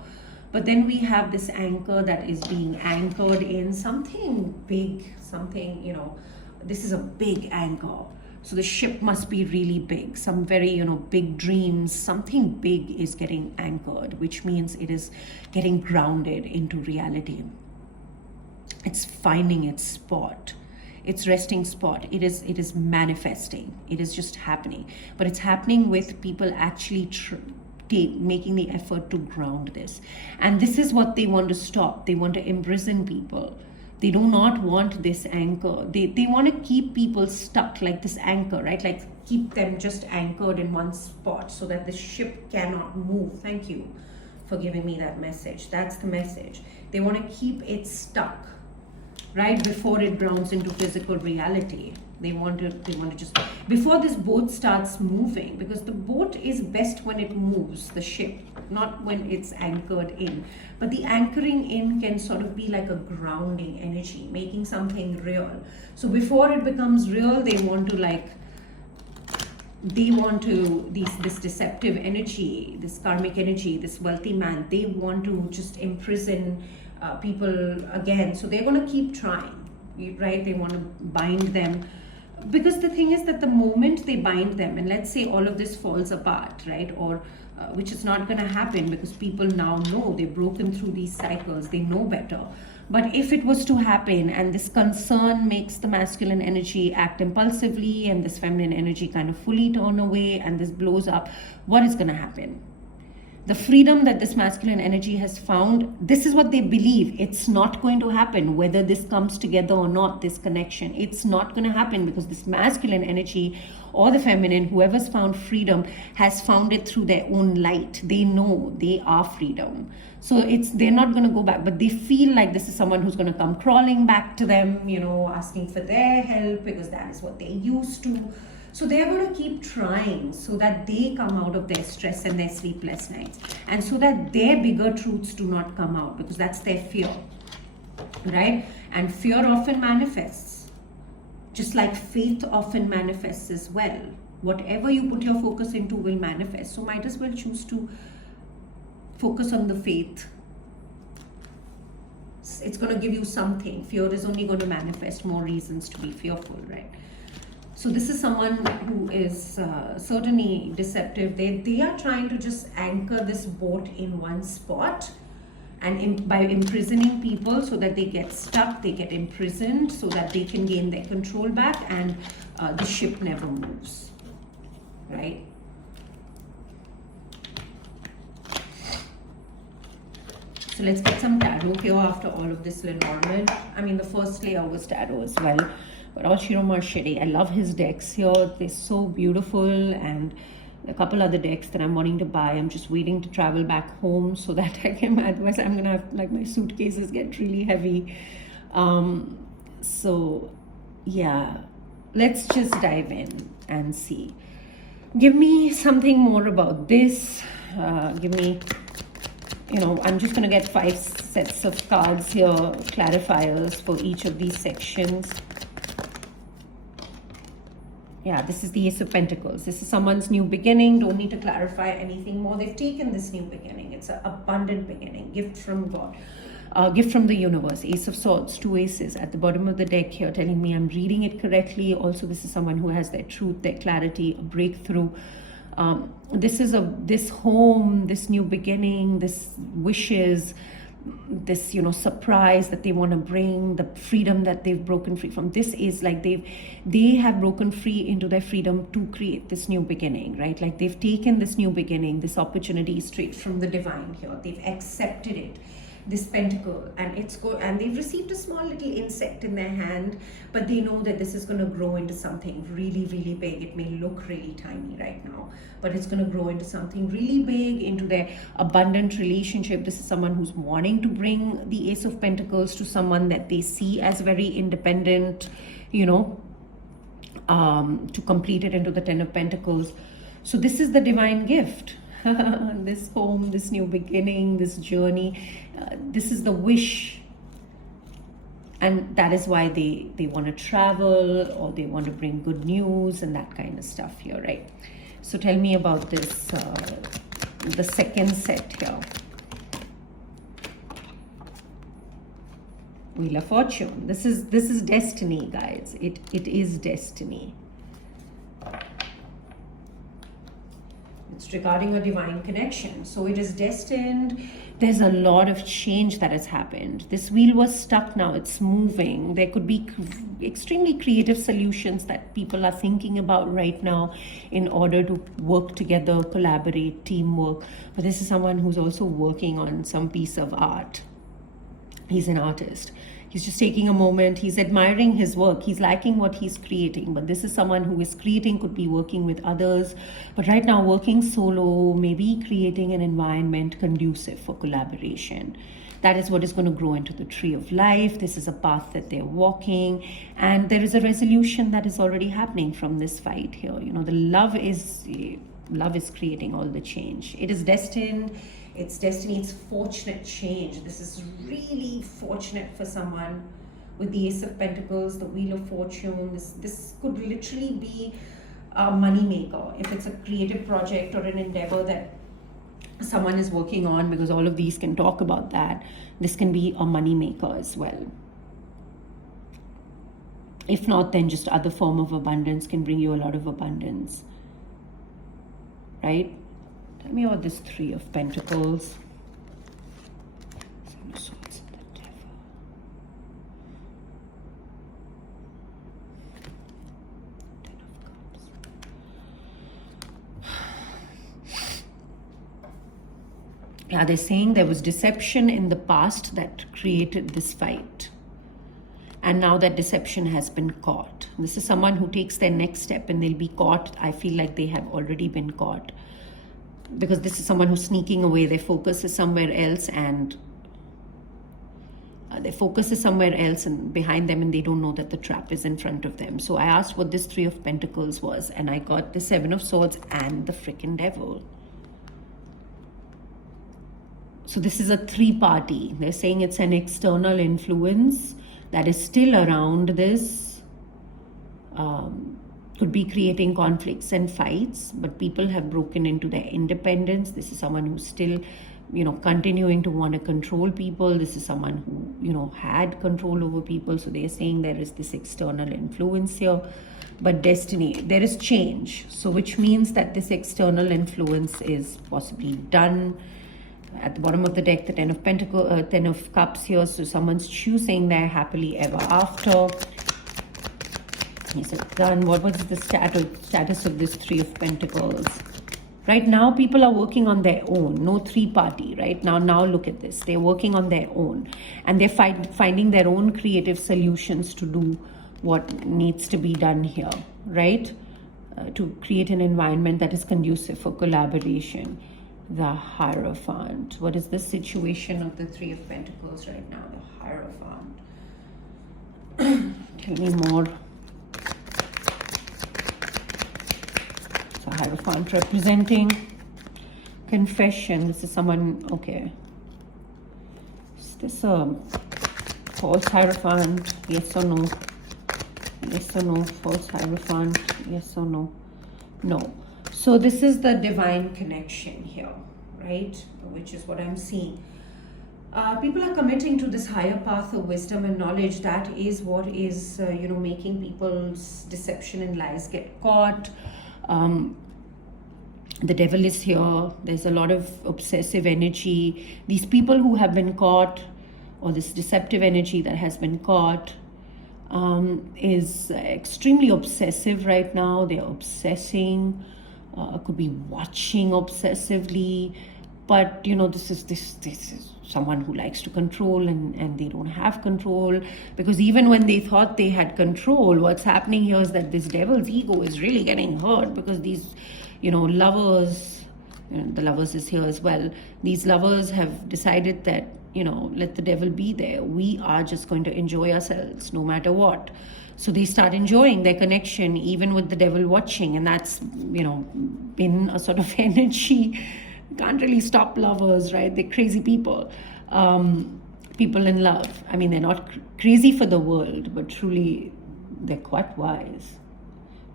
But then we have this anchor that is being anchored in something big, something, you know, this is a big anchor. So the ship must be really big, some very, you know, big dreams, something big is getting anchored, which means it is getting grounded into reality. It's finding its spot, its resting spot. It is manifesting. It is just happening. But it's happening with people actually making the effort to ground this. And this is what they want to stop. They want to imprison people. They do not want this anchor. They want to keep people stuck like this anchor, right? Like keep them just anchored in one spot so that the ship cannot move. Thank you for giving me that message. That's the message. They want to keep it stuck, right? Before it grounds into physical reality. They want to just, before this boat starts moving, because the boat is best when it moves, the ship, not when it's anchored in. But the anchoring in can sort of be like a grounding energy, making something real. So before it becomes real, they want to this deceptive energy, this karmic energy, this wealthy man, they want to just imprison people again. So they're going to keep trying, right? They want to bind them. Because the thing is that the moment they bind them, and let's say all of this falls apart, right? Or which is not going to happen because people now know, they've broken through these cycles, they know better. But if it was to happen and this concern makes the masculine energy act impulsively and this feminine energy kind of fully turn away and this blows up, what is going to happen? The freedom that this masculine energy has found, this is what they believe. It's not going to happen, whether this comes together or not, this connection. It's not going to happen because this masculine energy or the feminine, whoever's found freedom, has found it through their own light. They know they are freedom. So they're not going to go back, but they feel like this is someone who's going to come crawling back to them, you know, asking for their help because that is what they're used to. So they're going to keep trying so that they come out of their stress and their sleepless nights, and so that their bigger truths do not come out, because that's their fear, right? And fear often manifests, just like faith often manifests as well. Whatever you put your focus into will manifest. So might as well choose to focus on the faith. It's going to give you something. Fear is only going to manifest more reasons to be fearful, right? So this is someone who is certainly deceptive. They are trying to just anchor this boat in one spot, and by imprisoning people so that they get stuck, they get imprisoned so that they can gain their control back, and the ship never moves, right? So let's get some tarot here after all of this Lenormand. I mean, the first layer was tarot as well. But Oshiro Marchetti, I love his decks here. They're so beautiful, and a couple other decks that I'm wanting to buy. I'm just waiting to travel back home so that I can, otherwise I'm gonna have, like, my suitcases get really heavy. So yeah, let's just dive in and see. Give me something more about this. Give me, you know, I'm just gonna get 5 sets of cards here, clarifiers for each of these sections. Yeah, this is the Ace of Pentacles. This is someone's new beginning. Don't need to clarify anything more. They've taken this new beginning. It's an abundant beginning. Gift from God. Gift from the universe. Ace of Swords. 2 aces at the bottom of the deck here, telling me I'm reading it correctly. Also, this is someone who has their truth, their clarity, a breakthrough. This is this home, this new beginning, this wishes. this, you know, surprise that they want to bring, the freedom that they've broken free from. This is like they have broken free into their freedom to create this new beginning, right? Like they've taken this new beginning, this opportunity straight from the divine here. They've accepted it, this pentacle, and and they've received a small little insect in their hand, but they know that this is going to grow into something really, really big. It may look really tiny right now, but it's going to grow into something really big, into their abundant relationship. This is someone who's wanting to bring the Ace of Pentacles to someone that they see as very independent, you know, to complete it into the Ten of Pentacles. So this is the divine gift. This home, this new beginning, this journey, this is the wish, and that is why they want to travel, or they want to bring good news and that kind of stuff here, right? So tell me about this, the second set here. Wheel of Fortune. This is destiny, guys. It is destiny. It's regarding a divine connection. So it is destined. There's a lot of change that has happened. This wheel was stuck, now it's moving. There could be extremely creative solutions that people are thinking about right now in order to work together, collaborate, teamwork. But this is someone who's also working on some piece of art. He's an artist. He's just taking a moment. He's admiring his work. He's liking what he's creating. But this is someone who is creating, could be working with others. But right now, working solo, maybe creating an environment conducive for collaboration. That is what is going to grow into the tree of life. This is a path that they're walking. And there is a resolution that is already happening from this fight here. You know, the love is creating all the change. It is destined. It's destiny, it's fortunate change. This is really fortunate for someone with the Ace of Pentacles, the Wheel of Fortune. This could literally be a money maker if it's a creative project or an endeavor that someone is working on, because all of these can talk about that. This can be a money maker as well. If not, then just other form of abundance can bring you a lot of abundance, right? Tell me about this Three of Pentacles. Seven of Swords and the Devil. Ten of Cups. Yeah, they're saying there was deception in the past that created this fight. And now that deception has been caught. This is someone who takes their next step and they'll be caught. I feel like they have already been caught. Because this is someone who's sneaking away. Their focus is somewhere else, and behind them, and they don't know that the trap is in front of them. So I asked what this Three of Pentacles was, and I got the Seven of Swords and the freaking Devil. So this is a three-party. They're saying it's an external influence that is still around this. Could be creating conflicts and fights, but people have broken into their independence. This is someone who's still, you know, continuing to want to control people. This is someone who, you know, had control over people. So they're saying there is this external influence here, but destiny, there is change. So which means that this external influence is possibly done. At the bottom of the deck, the Ten of Cups here. So someone's choosing their happily ever after. He said, done. What was the status of this Three of Pentacles? Right now, people are working on their own. No three-party, right? Now look at this. They're working on their own. And they're finding their own creative solutions to do what needs to be done here, right? To create an environment that is conducive for collaboration. The Hierophant. What is the situation of the Three of Pentacles right now? The Hierophant. Tell me more. Hierophant representing confession. This is someone, okay. Is this a false Hierophant? Yes or no? Yes or no? False Hierophant? Yes or no? No. So this is the divine connection here, right? Which is what I'm seeing. People are committing to this higher path of wisdom and knowledge. That is what is, you know, making people's deception and lies get caught. The devil is here. There's a lot of obsessive energy. These people who have been caught, or this deceptive energy that has been caught, is extremely obsessive right now. They're obsessing, could be watching obsessively, but this is someone who likes to control, and they don't have control, because even when they thought they had control, what's happening here is that this devil's ego is really getting hurt, because these lovers, the lovers is here as well. These lovers have decided that, let the devil be there. We are just going to enjoy ourselves no matter what. So they start enjoying their connection even with the devil watching, and that's, been a sort of energy. Can't really stop lovers, right? They're crazy people. People in love. I mean, they're not crazy for the world, but truly they're quite wise.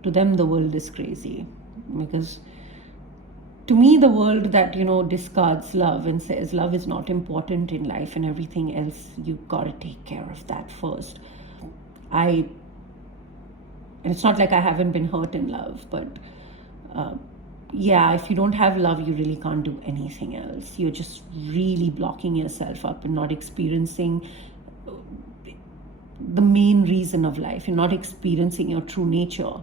To them, the world is crazy. Because to me, the world that, discards love and says love is not important in life and everything else, you gotta take care of that first. And it's not like I haven't been hurt in love, but if you don't have love, you really can't do anything else. You're just really blocking yourself up and not experiencing the main reason of life. You're not experiencing your true nature.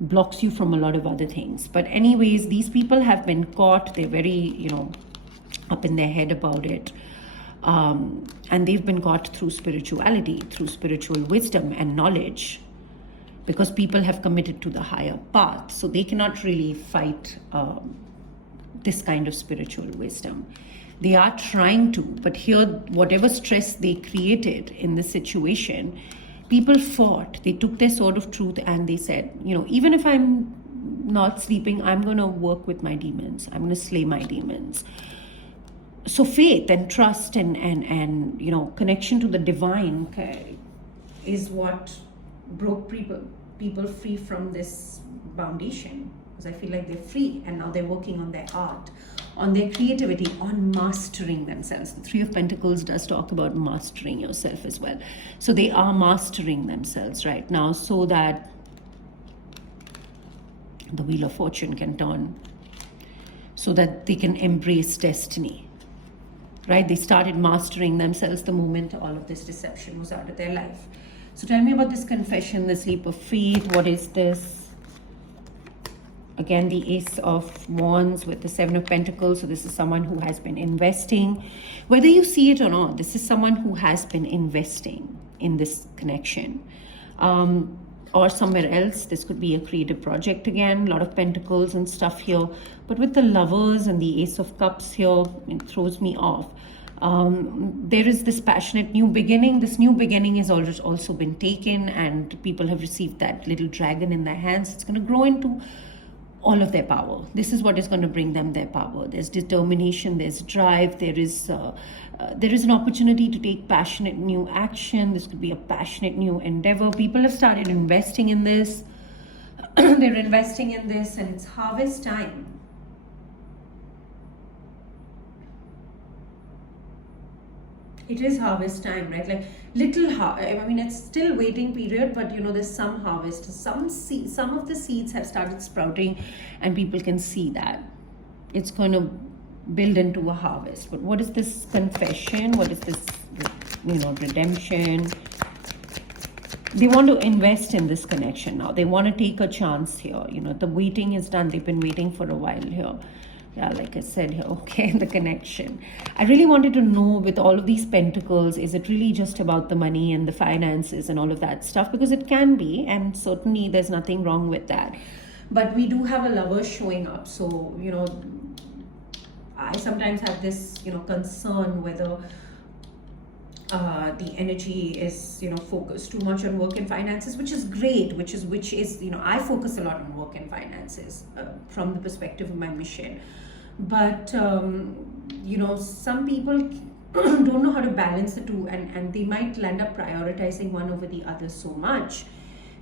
Blocks you from a lot of other things. But anyways, these people have been caught. They're very, up in their head about it. And they've been caught through spirituality, through spiritual wisdom and knowledge, because people have committed to the higher path. So they cannot really fight this kind of spiritual wisdom. They are trying to, but here, whatever stress they created in this situation, people fought. They took their sword of truth and they said, even if I'm not sleeping, I'm going to work with my demons. I'm going to slay my demons. So faith and trust and connection to the divine is what broke people free from this foundation. Because I feel like they're free, and now they're working on their art, on their creativity, on mastering themselves. The Three of Pentacles does talk about mastering yourself as well. So they are mastering themselves right now so that the Wheel of Fortune can turn, so that they can embrace destiny. Right? They started mastering themselves the moment all of this deception was out of their life. So tell me about this confession, this leap of faith. What is this? Again, the Ace of Wands with the Seven of Pentacles. So this is someone who has been investing. Whether you see it or not, this is someone who has been investing in this connection. Or somewhere else. This could be a creative project again. A lot of pentacles and stuff here. But with the Lovers and the Ace of Cups here, it throws me off. There is this passionate new beginning. This new beginning has also been taken, and people have received that little dragon in their hands. It's going to grow into all of their power. This is what is going to bring them their power. There's determination, there's drive, there is an opportunity to take passionate new action. This could be a passionate new endeavor. People have started investing in this. They're investing in this, and it's harvest time. It is harvest time, right? Like I mean, it's still waiting period, but there's some harvest. Some of the seeds have started sprouting, and people can see that it's going to build into a harvest. But what is this confession? What is this, redemption? They want to invest in this connection now. They want to take a chance here. The waiting is done. They've been waiting for a while here. Yeah, like I said here, okay, the connection. I really wanted to know, with all of these pentacles, is it really just about the money and the finances and all of that stuff? Because it can be, and certainly there's nothing wrong with that. But we do have a lover showing up. So, I sometimes have this, concern whether the energy is, focused too much on work and finances, which is great, which is, I focus a lot on work and finances from the perspective of my mission. But, some people don't know how to balance the two, and they might end up prioritizing one over the other so much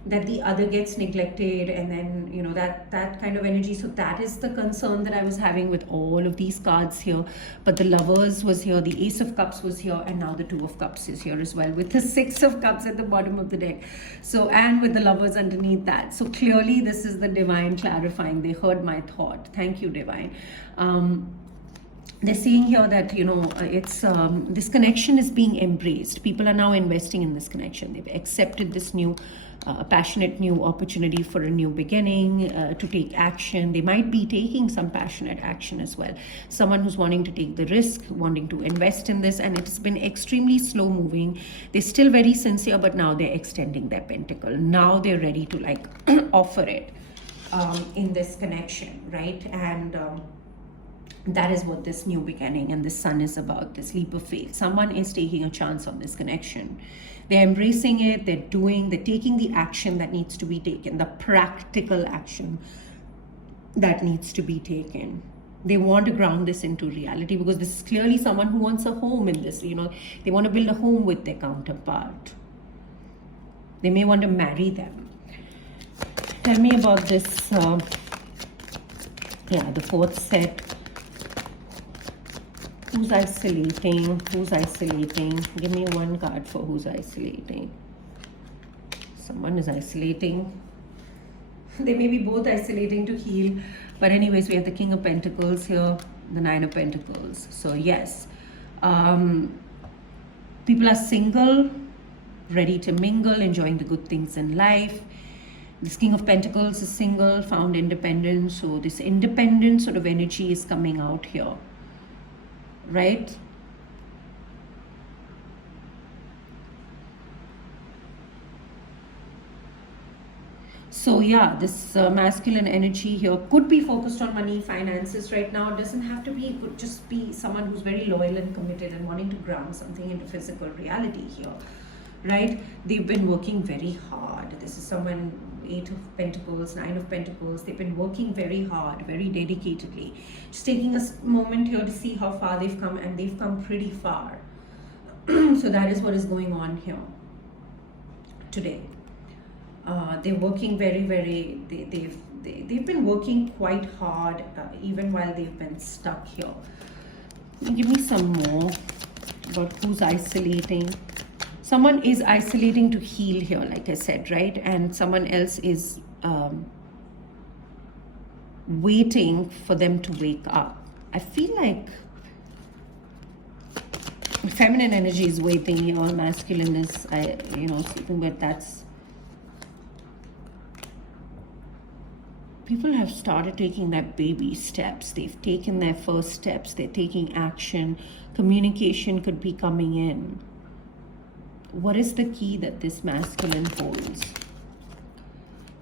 that the other gets neglected, and then that kind of energy. So that is the concern that I was having with all of these cards here. But the Lovers was here, the Ace of Cups was here, and now the Two of Cups is here as well, with the Six of Cups at the bottom of the deck. So, and with the Lovers underneath that. So clearly this is the Divine clarifying. They heard my thought. Thank you, Divine. They're saying here that it's this connection is being embraced. People are now investing in this connection. They've accepted this new passionate new opportunity for a new beginning, to take action. They might be taking some passionate action as well. Someone who's wanting to take the risk, wanting to invest in this, and it's been extremely slow moving. They're still very sincere, but now they're extending their pentacle. Now they're ready to like offer it in this connection, right? And that is what this new beginning and the Sun is about, this leap of faith. Someone is taking a chance on this connection. They're embracing it, they're taking the action that needs to be taken, the practical action that needs to be taken. They want to ground this into reality, because this is clearly someone who wants a home in this, they want to build a home with their counterpart. They may want to marry them. Tell me about this, the fourth set. Who's isolating? Who's isolating? Give me one card for who's isolating. Someone is isolating. They may be both isolating to heal. But anyways, we have the King of Pentacles here, the Nine of Pentacles. So yes, people are single, ready to mingle, enjoying the good things in life. This King of Pentacles is single, found independent. So this independent sort of energy is coming out here. Right? So yeah, this masculine energy here could be focused on money, finances right now. It doesn't have to be, it could just be someone who's very loyal and committed and wanting to ground something into physical reality here, right? They've been working very hard. This is someone, Eight of Pentacles, Nine of Pentacles. They've been working very hard, very dedicatedly. Just taking a moment here to see how far they've come, and they've come pretty far. So that is what is going on here today. They're working very, very, they've been working quite hard, even while they've been stuck here. Give me some more about who's isolating. Someone is isolating to heal here, like I said, right? And someone else is waiting for them to wake up. I feel like feminine energy is waiting here, masculine is, sleeping, but that's... People have started taking their baby steps. They've taken their first steps. They're taking action. Communication could be coming in. What is the key that this masculine holds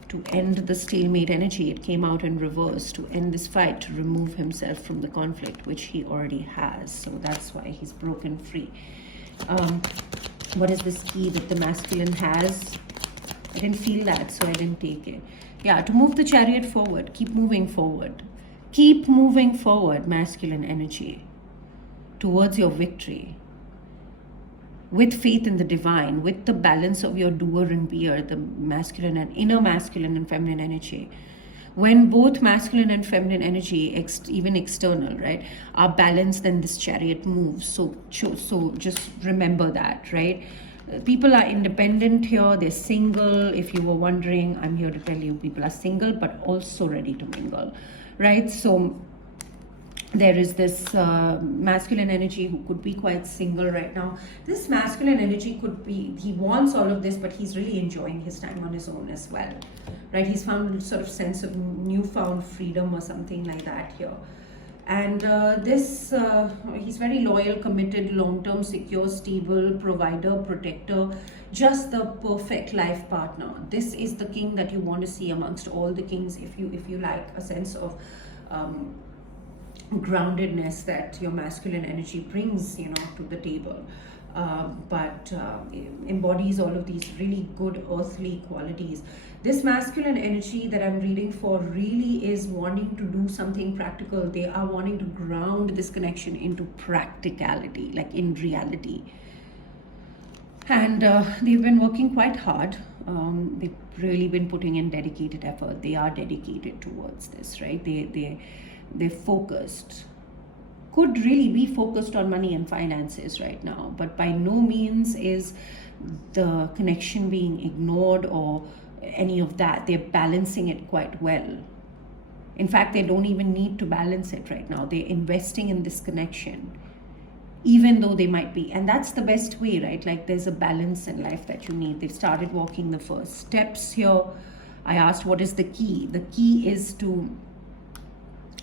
to end the stalemate energy? It came out in reverse, to end this fight, to remove himself from the conflict, which he already has. So that's why he's broken free. What is this key that the masculine has? I didn't feel that, so I didn't take it. Yeah, to move the Chariot forward. Keep moving forward. Keep moving forward, masculine energy, towards your victory. With faith in the divine, with the balance of your doer and beer, the masculine and inner masculine and feminine energy. When both masculine and feminine energy, even external, right, are balanced, then this Chariot moves. So just remember that, right? People are independent here. They're single. If you were wondering, I'm here to tell you people are single, but also ready to mingle, right? So there is this masculine energy who could be quite single right now. This masculine energy could be, he wants all of this, but he's really enjoying his time on his own as well, right? He's found a sort of sense of newfound freedom or something like that here. And he's very loyal, committed, long-term, secure, stable, provider, protector, just the perfect life partner. This is the king that you want to see amongst all the kings, if you like a sense of groundedness that your masculine energy brings, to the table. But embodies all of these really good earthly qualities. This masculine energy that I'm reading for really is wanting to do something practical. They are wanting to ground this connection into practicality, like in reality. And they've been working quite hard. They've really been putting in dedicated effort. They are dedicated towards this, right? They're focused. Could really be focused on money and finances right now, but by no means is the connection being ignored or any of that. They're balancing it quite well. In fact, they don't even need to balance it right now. They're investing in this connection, even though they might be. And that's the best way, right? Like there's a balance in life that you need. They've started walking the first steps here. I asked, what is the key? The key is to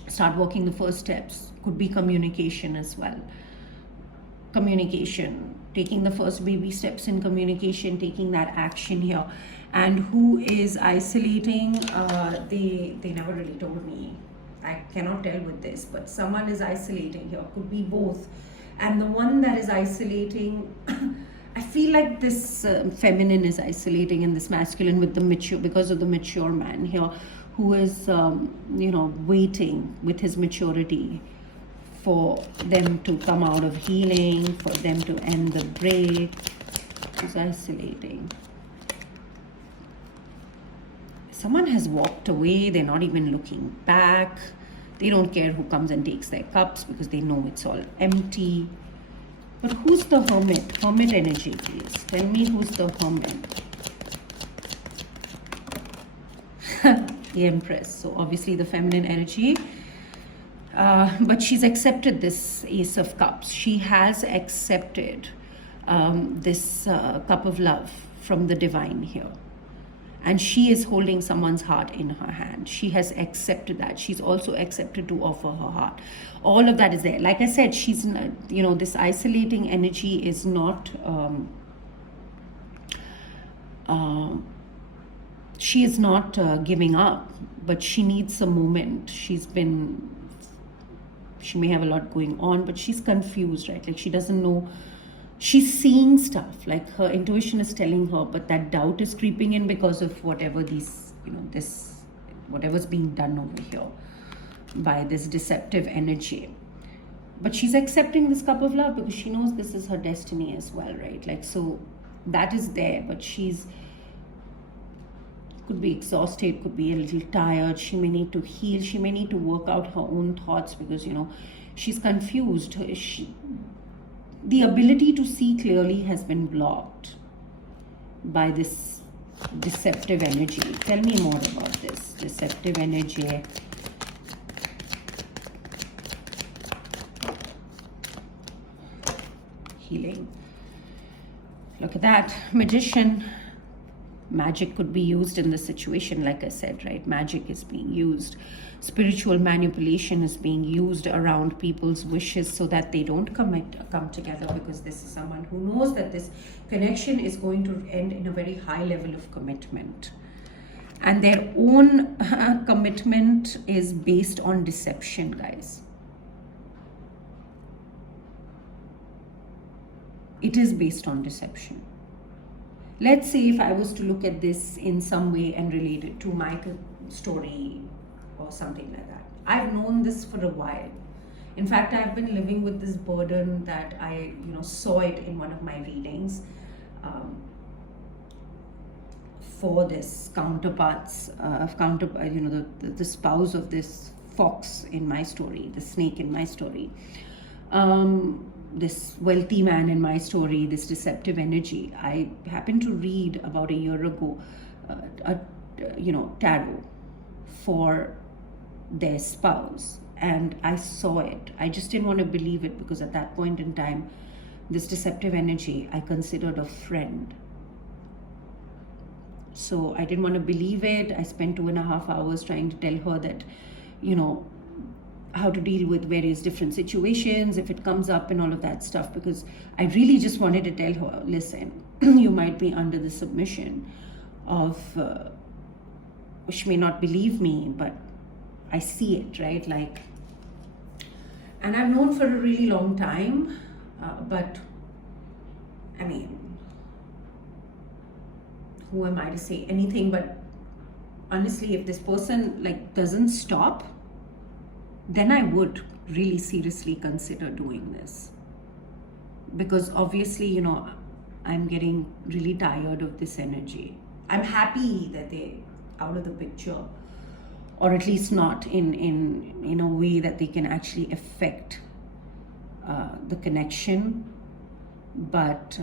start walking the first steps. Could be communication as well. Communication, taking the first baby steps in communication, taking that action here. And who is isolating? They never really told me. I cannot tell with this, but someone is isolating here. Could be both. And the one that is isolating, I feel like this feminine is isolating and this masculine with the mature, because of the mature man here, who is, waiting with his maturity for them to come out of healing, for them to end the break. It's isolating. Someone has walked away. They're not even looking back. They don't care who comes and takes their cups because they know it's all empty. But who's the hermit? Hermit energy, please. Tell me who's the hermit. The Empress. So obviously the feminine energy. But she's accepted this Ace of Cups. She has accepted this cup of love from the divine here. And she is holding someone's heart in her hand. She has accepted that. She's also accepted to offer her heart. All of that is there. Like I said, she's, this isolating energy is not, she is not giving up, but she needs a moment. She may have a lot going on, but she's confused, right? Like she doesn't know. She's seeing stuff, like her intuition is telling her, but that doubt is creeping in because of whatever whatever's being done over here by this deceptive energy. But she's accepting this cup of love because she knows this is her destiny as well, right? Like, so that is there, but could be exhausted, could be a little tired. She may need to heal. She may need to work out her own thoughts because, she's confused. The ability to see clearly has been blocked by this deceptive energy. Tell me more about this deceptive energy. Healing. Look at that. Magician. Magic could be used in this situation, like I said, right? Magic is being used. Spiritual manipulation is being used around people's wishes so that they don't come together, because this is someone who knows that this connection is going to end in a very high level of commitment. And their own commitment is based on deception, guys. It is based on deception. Let's say if I was to look at this in some way and relate it to my story or something like that. I've known this for a while. In fact, I've been living with this burden that I, saw it in one of my readings for this counterparts, the spouse of this fox in my story, the snake in my story. This wealthy man in my story, this deceptive energy. I happened to read about a year ago, tarot for their spouse, and I saw it. I just didn't want to believe it because at that point in time, this deceptive energy I considered a friend. So I didn't want to believe it. I spent 2.5 hours trying to tell her that, how to deal with various different situations if it comes up and all of that stuff, because I really just wanted to tell her, listen, you might be under the submission of, she may not believe me, but I see it, right? Like, and I've known for a really long time, but I mean, who am I to say anything? But honestly, if this person doesn't stop, then I would really seriously consider doing this. Because obviously, I'm getting really tired of this energy. I'm happy that they're out of the picture, or at least not in a way that they can actually affect the connection. But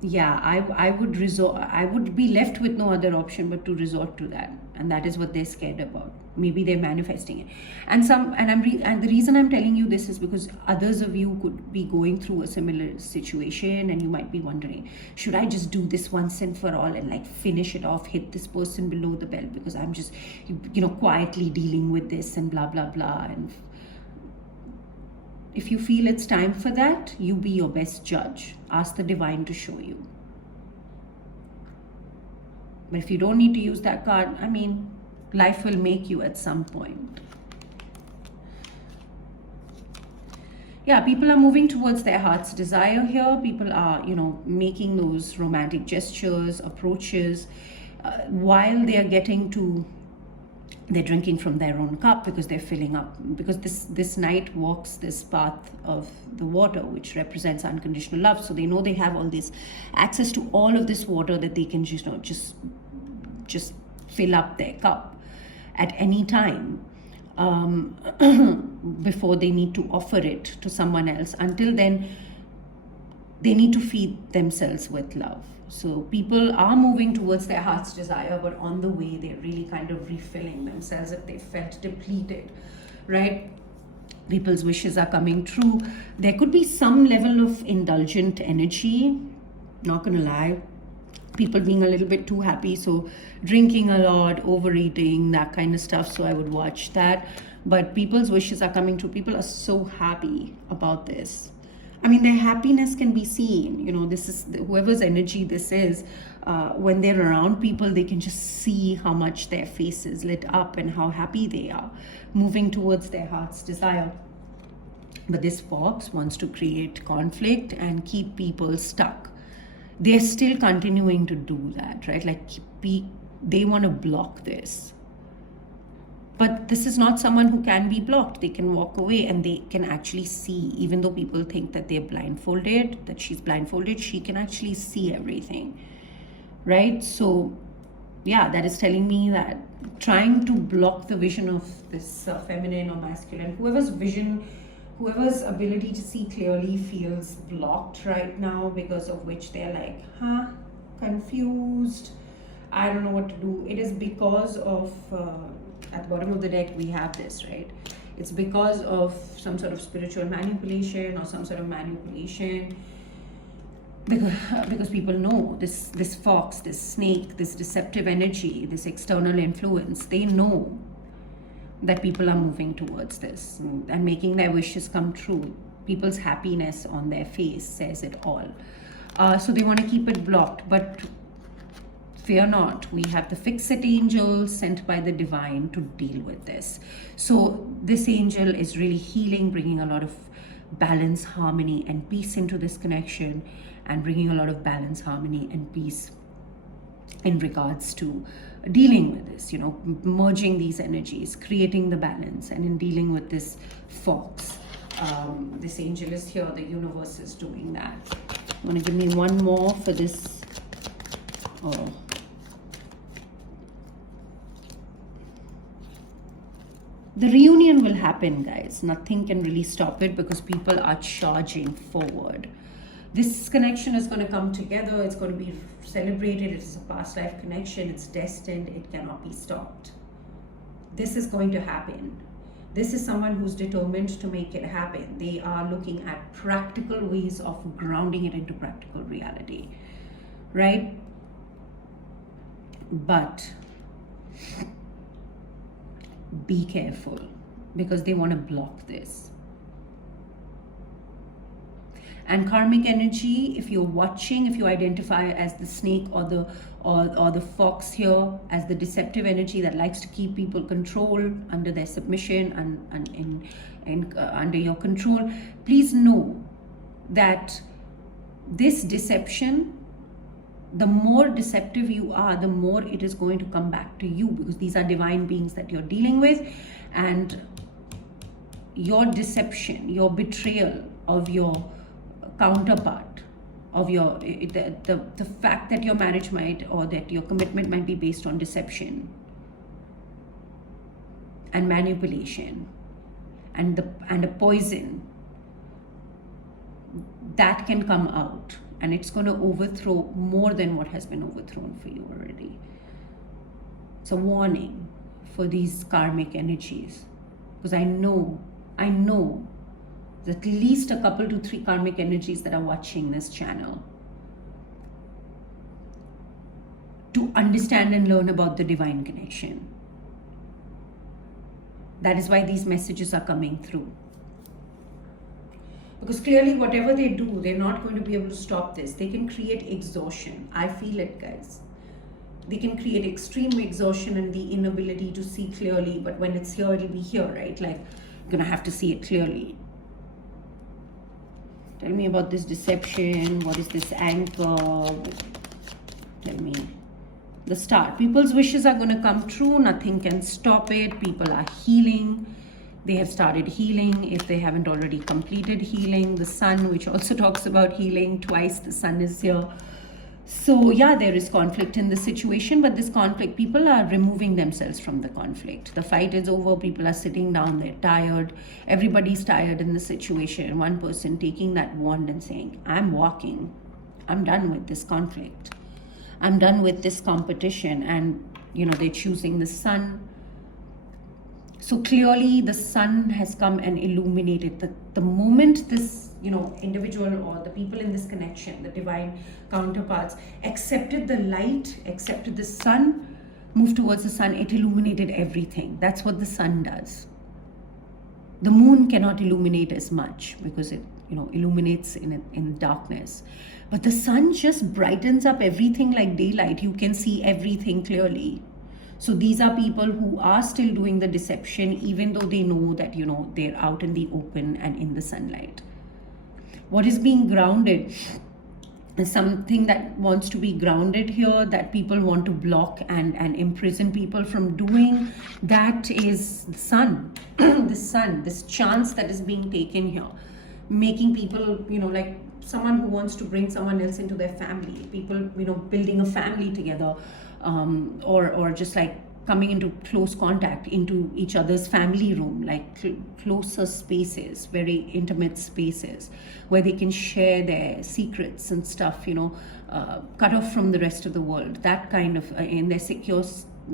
yeah, I would be left with no other option but to resort to that, and that is what they're scared about. Maybe they're manifesting it, and the reason I'm telling you this is because others of you could be going through a similar situation, and you might be wondering, should I just do this once and for all and like finish it off, hit this person below the belt because I'm just quietly dealing with this and blah blah blah. And if you feel it's time for that, you be your best judge. Ask the divine to show you. But if you don't need to use that card, I mean, life will make you at some point. Yeah, people are moving towards their heart's desire here. People are, making those romantic gestures, approaches, while they are getting to, they're drinking from their own cup because they're filling up, because this knight walks this path of the water, which represents unconditional love. So they know they have all this access to all of this water that they can just fill up their cup at any time, before they need to offer it to someone else. Until then, they need to feed themselves with love. So people are moving towards their heart's desire, but on the way, they're really kind of refilling themselves if they felt depleted, right? People's wishes are coming true. There could be some level of indulgent energy, not gonna lie. People being a little bit too happy, so drinking a lot, overeating, that kind of stuff. So I would watch that. But people's wishes are coming true. People are so happy about this. I mean, their happiness can be seen. This is whoever's energy this is. When they're around people, they can just see how much their face is lit up and how happy they are, moving towards their heart's desire. But this fox wants to create conflict and keep people stuck. They're still continuing to do that, right? Like, they want to block this. But this is not someone who can be blocked. They can walk away and they can actually see, even though people think that they're blindfolded, that she's blindfolded, she can actually see everything, right? So, yeah, that is telling me that trying to block the vision of this feminine or masculine, whoever's ability to see clearly feels blocked right now, because of which they're like, confused, I don't know what to do. It is because of... at the bottom of the deck, we have this, right? It's because of some sort of spiritual manipulation or some sort of manipulation. Because people know this fox, this snake, this deceptive energy, this external influence, they know that people are moving towards this and making their wishes come true. People's happiness on their face says it all. So they want to keep it blocked, but fear not, we have the fix-it angel sent by the divine to deal with this. So this angel is really healing, bringing a lot of balance, harmony, and peace into this connection, and bringing a lot of balance, harmony, and peace in regards to dealing with this, merging these energies, creating the balance, and in dealing with this fox. This angel is here, the universe is doing that. You want to give me one more for this? Oh. The reunion will happen, guys. Nothing can really stop it because people are charging forward. This connection is going to come together. It's going to be celebrated. It is a past life connection. It's destined. It cannot be stopped. This is going to happen. This is someone who's determined to make it happen. They are looking at practical ways of grounding it into practical reality, right? But be careful, because they want to block this. And karmic energy, if you're watching, if you identify as the snake or the fox here, as the deceptive energy that likes to keep people controlled, under their submission and under your control, please know that this deception, the more deceptive you are, the more it is going to come back to you, because these are divine beings that you're dealing with, and your deception, your betrayal of your counterpart of your, the fact that your marriage might, or that your commitment might be based on deception and manipulation and a poison, that can come out, and it's going to overthrow more than what has been overthrown for you already. It's a warning for these karmic energies, because I know there's at least a couple to 3 karmic energies that are watching this channel to understand and learn about the divine connection. That is why these messages are coming through. Because clearly whatever they do, they're not going to be able to stop this. They can create exhaustion. I feel it, guys. They can create extreme exhaustion and the inability to see clearly. But when it's here, it'll be here, right? Like, you're going to have to see it clearly. Tell me about this deception. What is this anchor? Tell me. The Star. People's wishes are going to come true. Nothing can stop it. People are healing. They have started healing if they haven't already completed healing. The Sun, which also talks about healing. Twice the Sun is here. So yeah, there is conflict in the situation, but this conflict, people are removing themselves from the conflict. The fight is over. People are sitting down. They're tired. Everybody's tired in the situation. One person taking that wand and saying, I'm walking. I'm done with this conflict. I'm done with this competition. And, you know, they're choosing the Sun. So clearly the Sun has come and illuminated the moment this, you know, individual or the people in this connection, the divine counterparts, accepted the light, accepted the Sun, moved towards the Sun, it illuminated everything. That's what the Sun does. The Moon cannot illuminate as much because it, you know, illuminates in darkness. But the Sun just brightens up everything like daylight. You can see everything clearly. So these are people who are still doing the deception, even though they know that, you know, they're out in the open and in the sunlight. What is being grounded is something that wants to be grounded here, that people want to block and imprison people from doing. That is the Sun, the Sun, this chance that is being taken here, making people, you know, like someone who wants to bring someone else into their family, people, you know, building a family together, or just like coming into close contact into each other's family room, like closer spaces, very intimate spaces where they can share their secrets and stuff, you know, cut off from the rest of the world, that kind of in their secure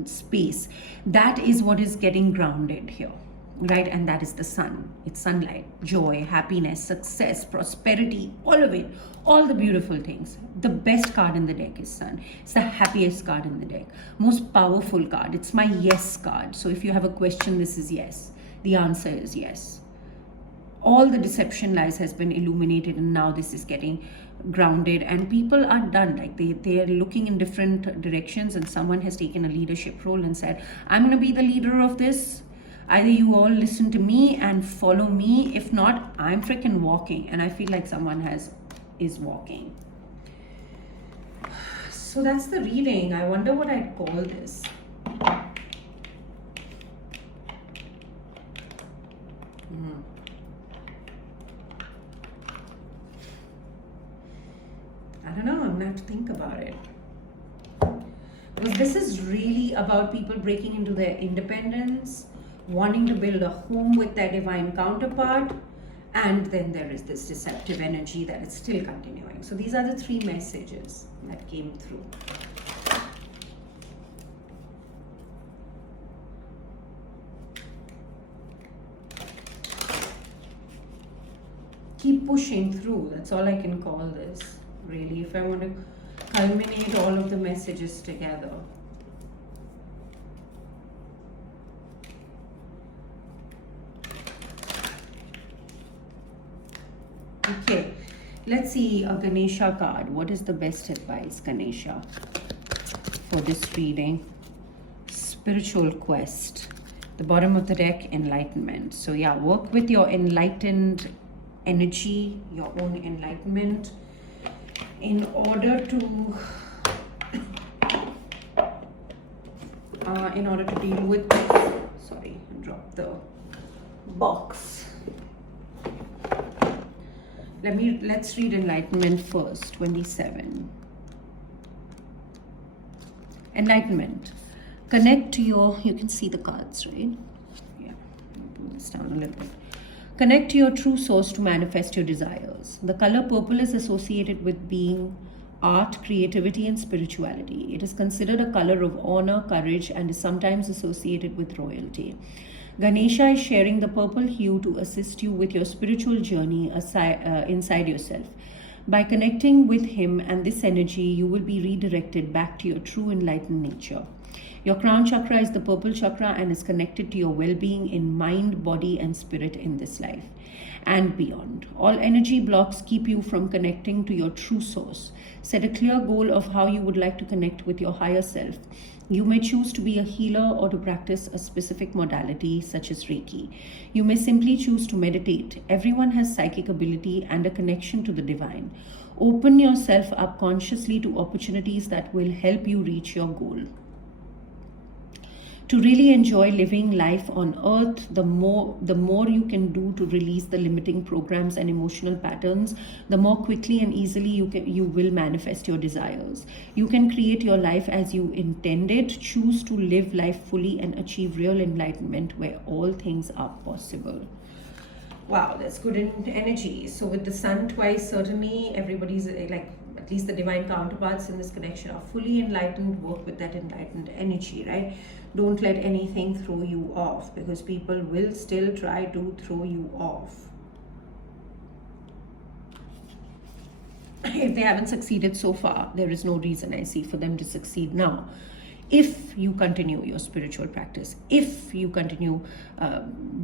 space. That is what is getting grounded here, right? And that is the Sun. It's sunlight, joy, happiness, success, prosperity, all of it, all the beautiful things. The best card in the deck is Sun. It's the happiest card in the deck, most powerful card. It's my yes card. So if you have a question, this is yes. The answer is yes. All the deception lies has been illuminated, and now this is getting grounded, and people are done. Like they are looking in different directions, and someone has taken a leadership role and said, I'm going to be the leader of this. Either you all listen to me and follow me. If not, I'm freaking walking. And I feel like someone is walking. So that's the reading. I wonder what I'd call this. I don't know. I'm gonna have to think about it. Because this is really about people breaking into their independence, wanting to build a home with their divine counterpart, and then there is this deceptive energy that is still continuing. So these are the 3 messages that came through. Keep pushing through. That's all I can call this, really, if I want to culminate all of the messages together. Okay, let's see a Ganesha card. What is the best advice, Ganesha, for this reading? Spiritual quest. The bottom of the deck, enlightenment. So yeah, work with your enlightened energy, your own enlightenment, in order to deal with this. Sorry, I dropped the box. Let's read enlightenment first. 27. Enlightenment. Connect to your, you can see the cards, right? Yeah, pull this down a little bit. Connect to your true source to manifest your desires. The color purple is associated with being, art, creativity, and spirituality. It is considered a color of honor, courage, and is sometimes associated with royalty. Ganesha is sharing the purple hue to assist you with your spiritual journey inside yourself. By connecting with him and this energy, you will be redirected back to your true enlightened nature. Your crown chakra is the purple chakra and is connected to your well-being in mind, body, and spirit in this life and beyond. All energy blocks keep you from connecting to your true source. Set a clear goal of how you would like to connect with your higher self. You may choose to be a healer or to practice a specific modality such as Reiki. You may simply choose to meditate. Everyone has psychic ability and a connection to the divine. Open yourself up consciously to opportunities that will help you reach your goal. To really enjoy living life on earth, the more you can do to release the limiting programs and emotional patterns, the more quickly and easily you will manifest your desires. You can create your life as you intended. Choose to live life fully and achieve real enlightenment where all things are possible. Wow, that's good energy. So with the sun twice, certainly everybody's like, at least the divine counterparts in this connection are fully enlightened. Work with that enlightened energy, right? Don't let anything throw you off, because people will still try to throw you off. If they haven't succeeded so far, there is no reason I see for them to succeed now. If you continue your spiritual practice, if you continue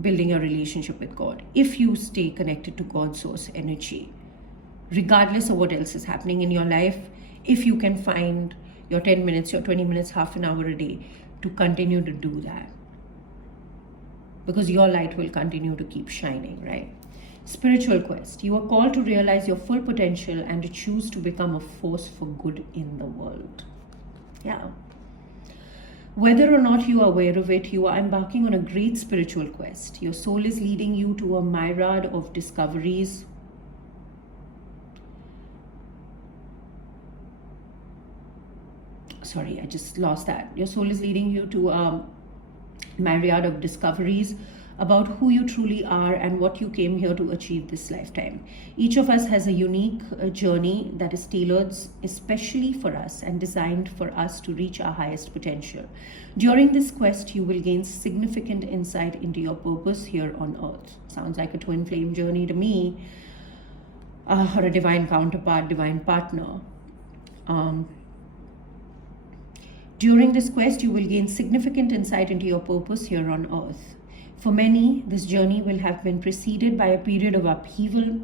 building a relationship with God, if you stay connected to God's source energy, regardless of what else is happening in your life, if you can find your 10 minutes, your 20 minutes, half an hour a day to continue to do that, because your light will continue to keep shining, right? Spiritual quest. You are called to realize your full potential and to choose to become a force for good in the world. Yeah. Whether or not you are aware of it, you are embarking on a great spiritual quest. Your soul is leading you to a myriad of discoveries. Sorry, I just lost that. Your soul is leading you to a myriad of discoveries about who you truly are and what you came here to achieve this lifetime. Each of us has a unique journey that is tailored especially for us and designed for us to reach our highest potential. During this quest, you will gain significant insight into your purpose here on earth. Sounds like a twin flame journey to me, or a divine counterpart, divine partner. During this quest, you will gain significant insight into your purpose here on earth. For many, this journey will have been preceded by a period of upheaval.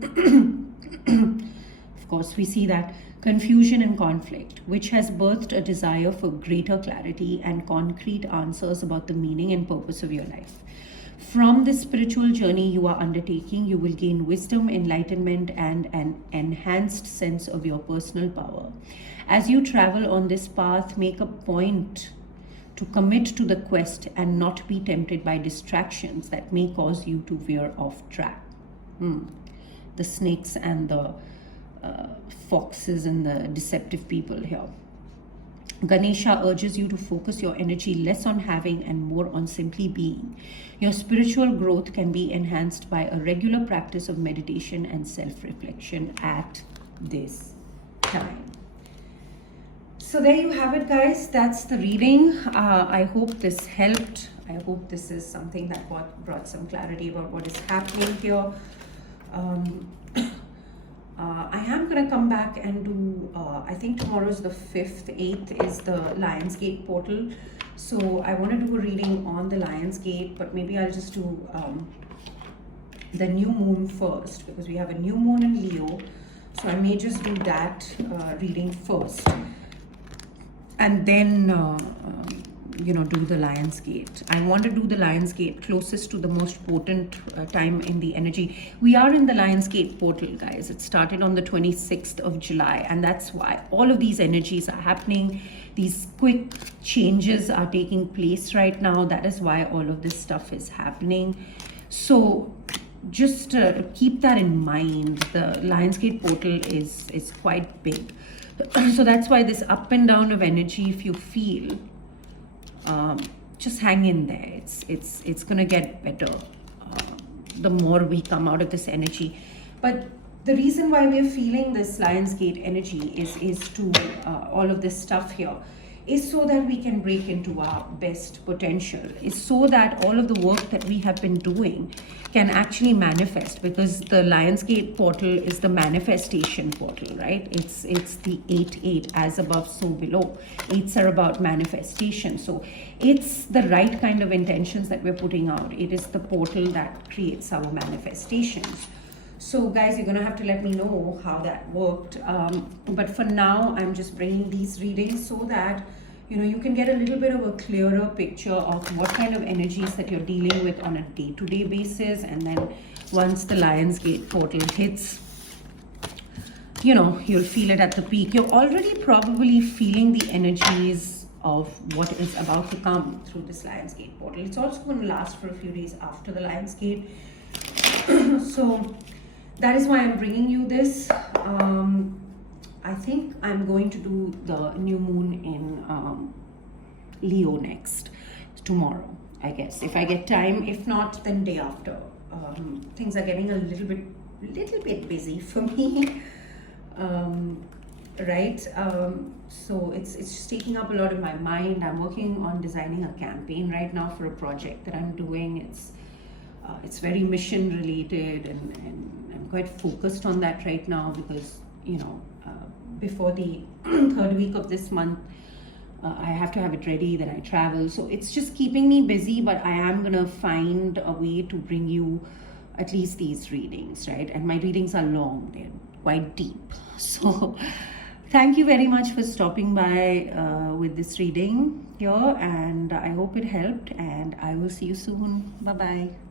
Of course, we see that confusion and conflict, which has birthed a desire for greater clarity and concrete answers about the meaning and purpose of your life. From this spiritual journey you are undertaking, you will gain wisdom, enlightenment, and an enhanced sense of your personal power. As you travel on this path, make a point to commit to the quest and not be tempted by distractions that may cause you to veer off track. The snakes and the foxes and the deceptive people here. Ganesha urges you to focus your energy less on having and more on simply being. Your spiritual growth can be enhanced by a regular practice of meditation and self-reflection at this time. So there you have it, guys. That's the reading. I hope this helped. I hope this is something that brought some clarity about what is happening here. I am going to come back and do, I think tomorrow is the 5th, 8th is the Lionsgate portal. So I want to do a reading on the Lionsgate, but maybe I'll just do the new moon first, because we have a new moon in Leo. So I may just do that reading first. And then, do the Lionsgate. I want to do the Lionsgate closest to the most potent time in the energy. We are in the Lionsgate portal, guys. It started on the 26th of July, and that's why all of these energies are happening. These quick changes are taking place right now. That is why all of this stuff is happening. So just keep that in mind. The Lionsgate portal is quite big. So that's why this up and down of energy, if you feel, just hang in there. It's gonna get better the more we come out of this energy. But the reason why we're feeling this Lionsgate energy is to all of this stuff here is so that we can break into our best potential, is so that all of the work that we have been doing can actually manifest, because the Lionsgate portal is the manifestation portal, right? It's the 8-8, as above so below. 8s are about manifestation. So it's the right kind of intentions that we're putting out. It is the portal that creates our manifestations. So guys, you're gonna have to let me know how that worked. But for now, I'm just bringing these readings so that you can get a little bit of a clearer picture of what kind of energies that you're dealing with on a day-to-day basis. And then once the Lionsgate portal hits, you'll feel it at the peak. You're already probably feeling the energies of what is about to come through this Lionsgate portal. It's also going to last for a few days after the Lionsgate. So that is why I'm bringing you this. I think I'm going to do the new moon in Leo next, tomorrow, I guess, if I get time. If not, then day after. Things are getting a little bit busy for me, right? So it's just taking up a lot of my mind. I'm working on designing a campaign right now for a project that I'm doing. It's very mission related, and I'm quite focused on that right now, because before the third week of this month, I have to have it ready, then I travel. So it's just keeping me busy, but I am gonna find a way to bring you at least these readings, right? And my readings are long, they're quite deep. So thank you very much for stopping by with this reading here, and I hope it helped, and I will see you soon. Bye bye.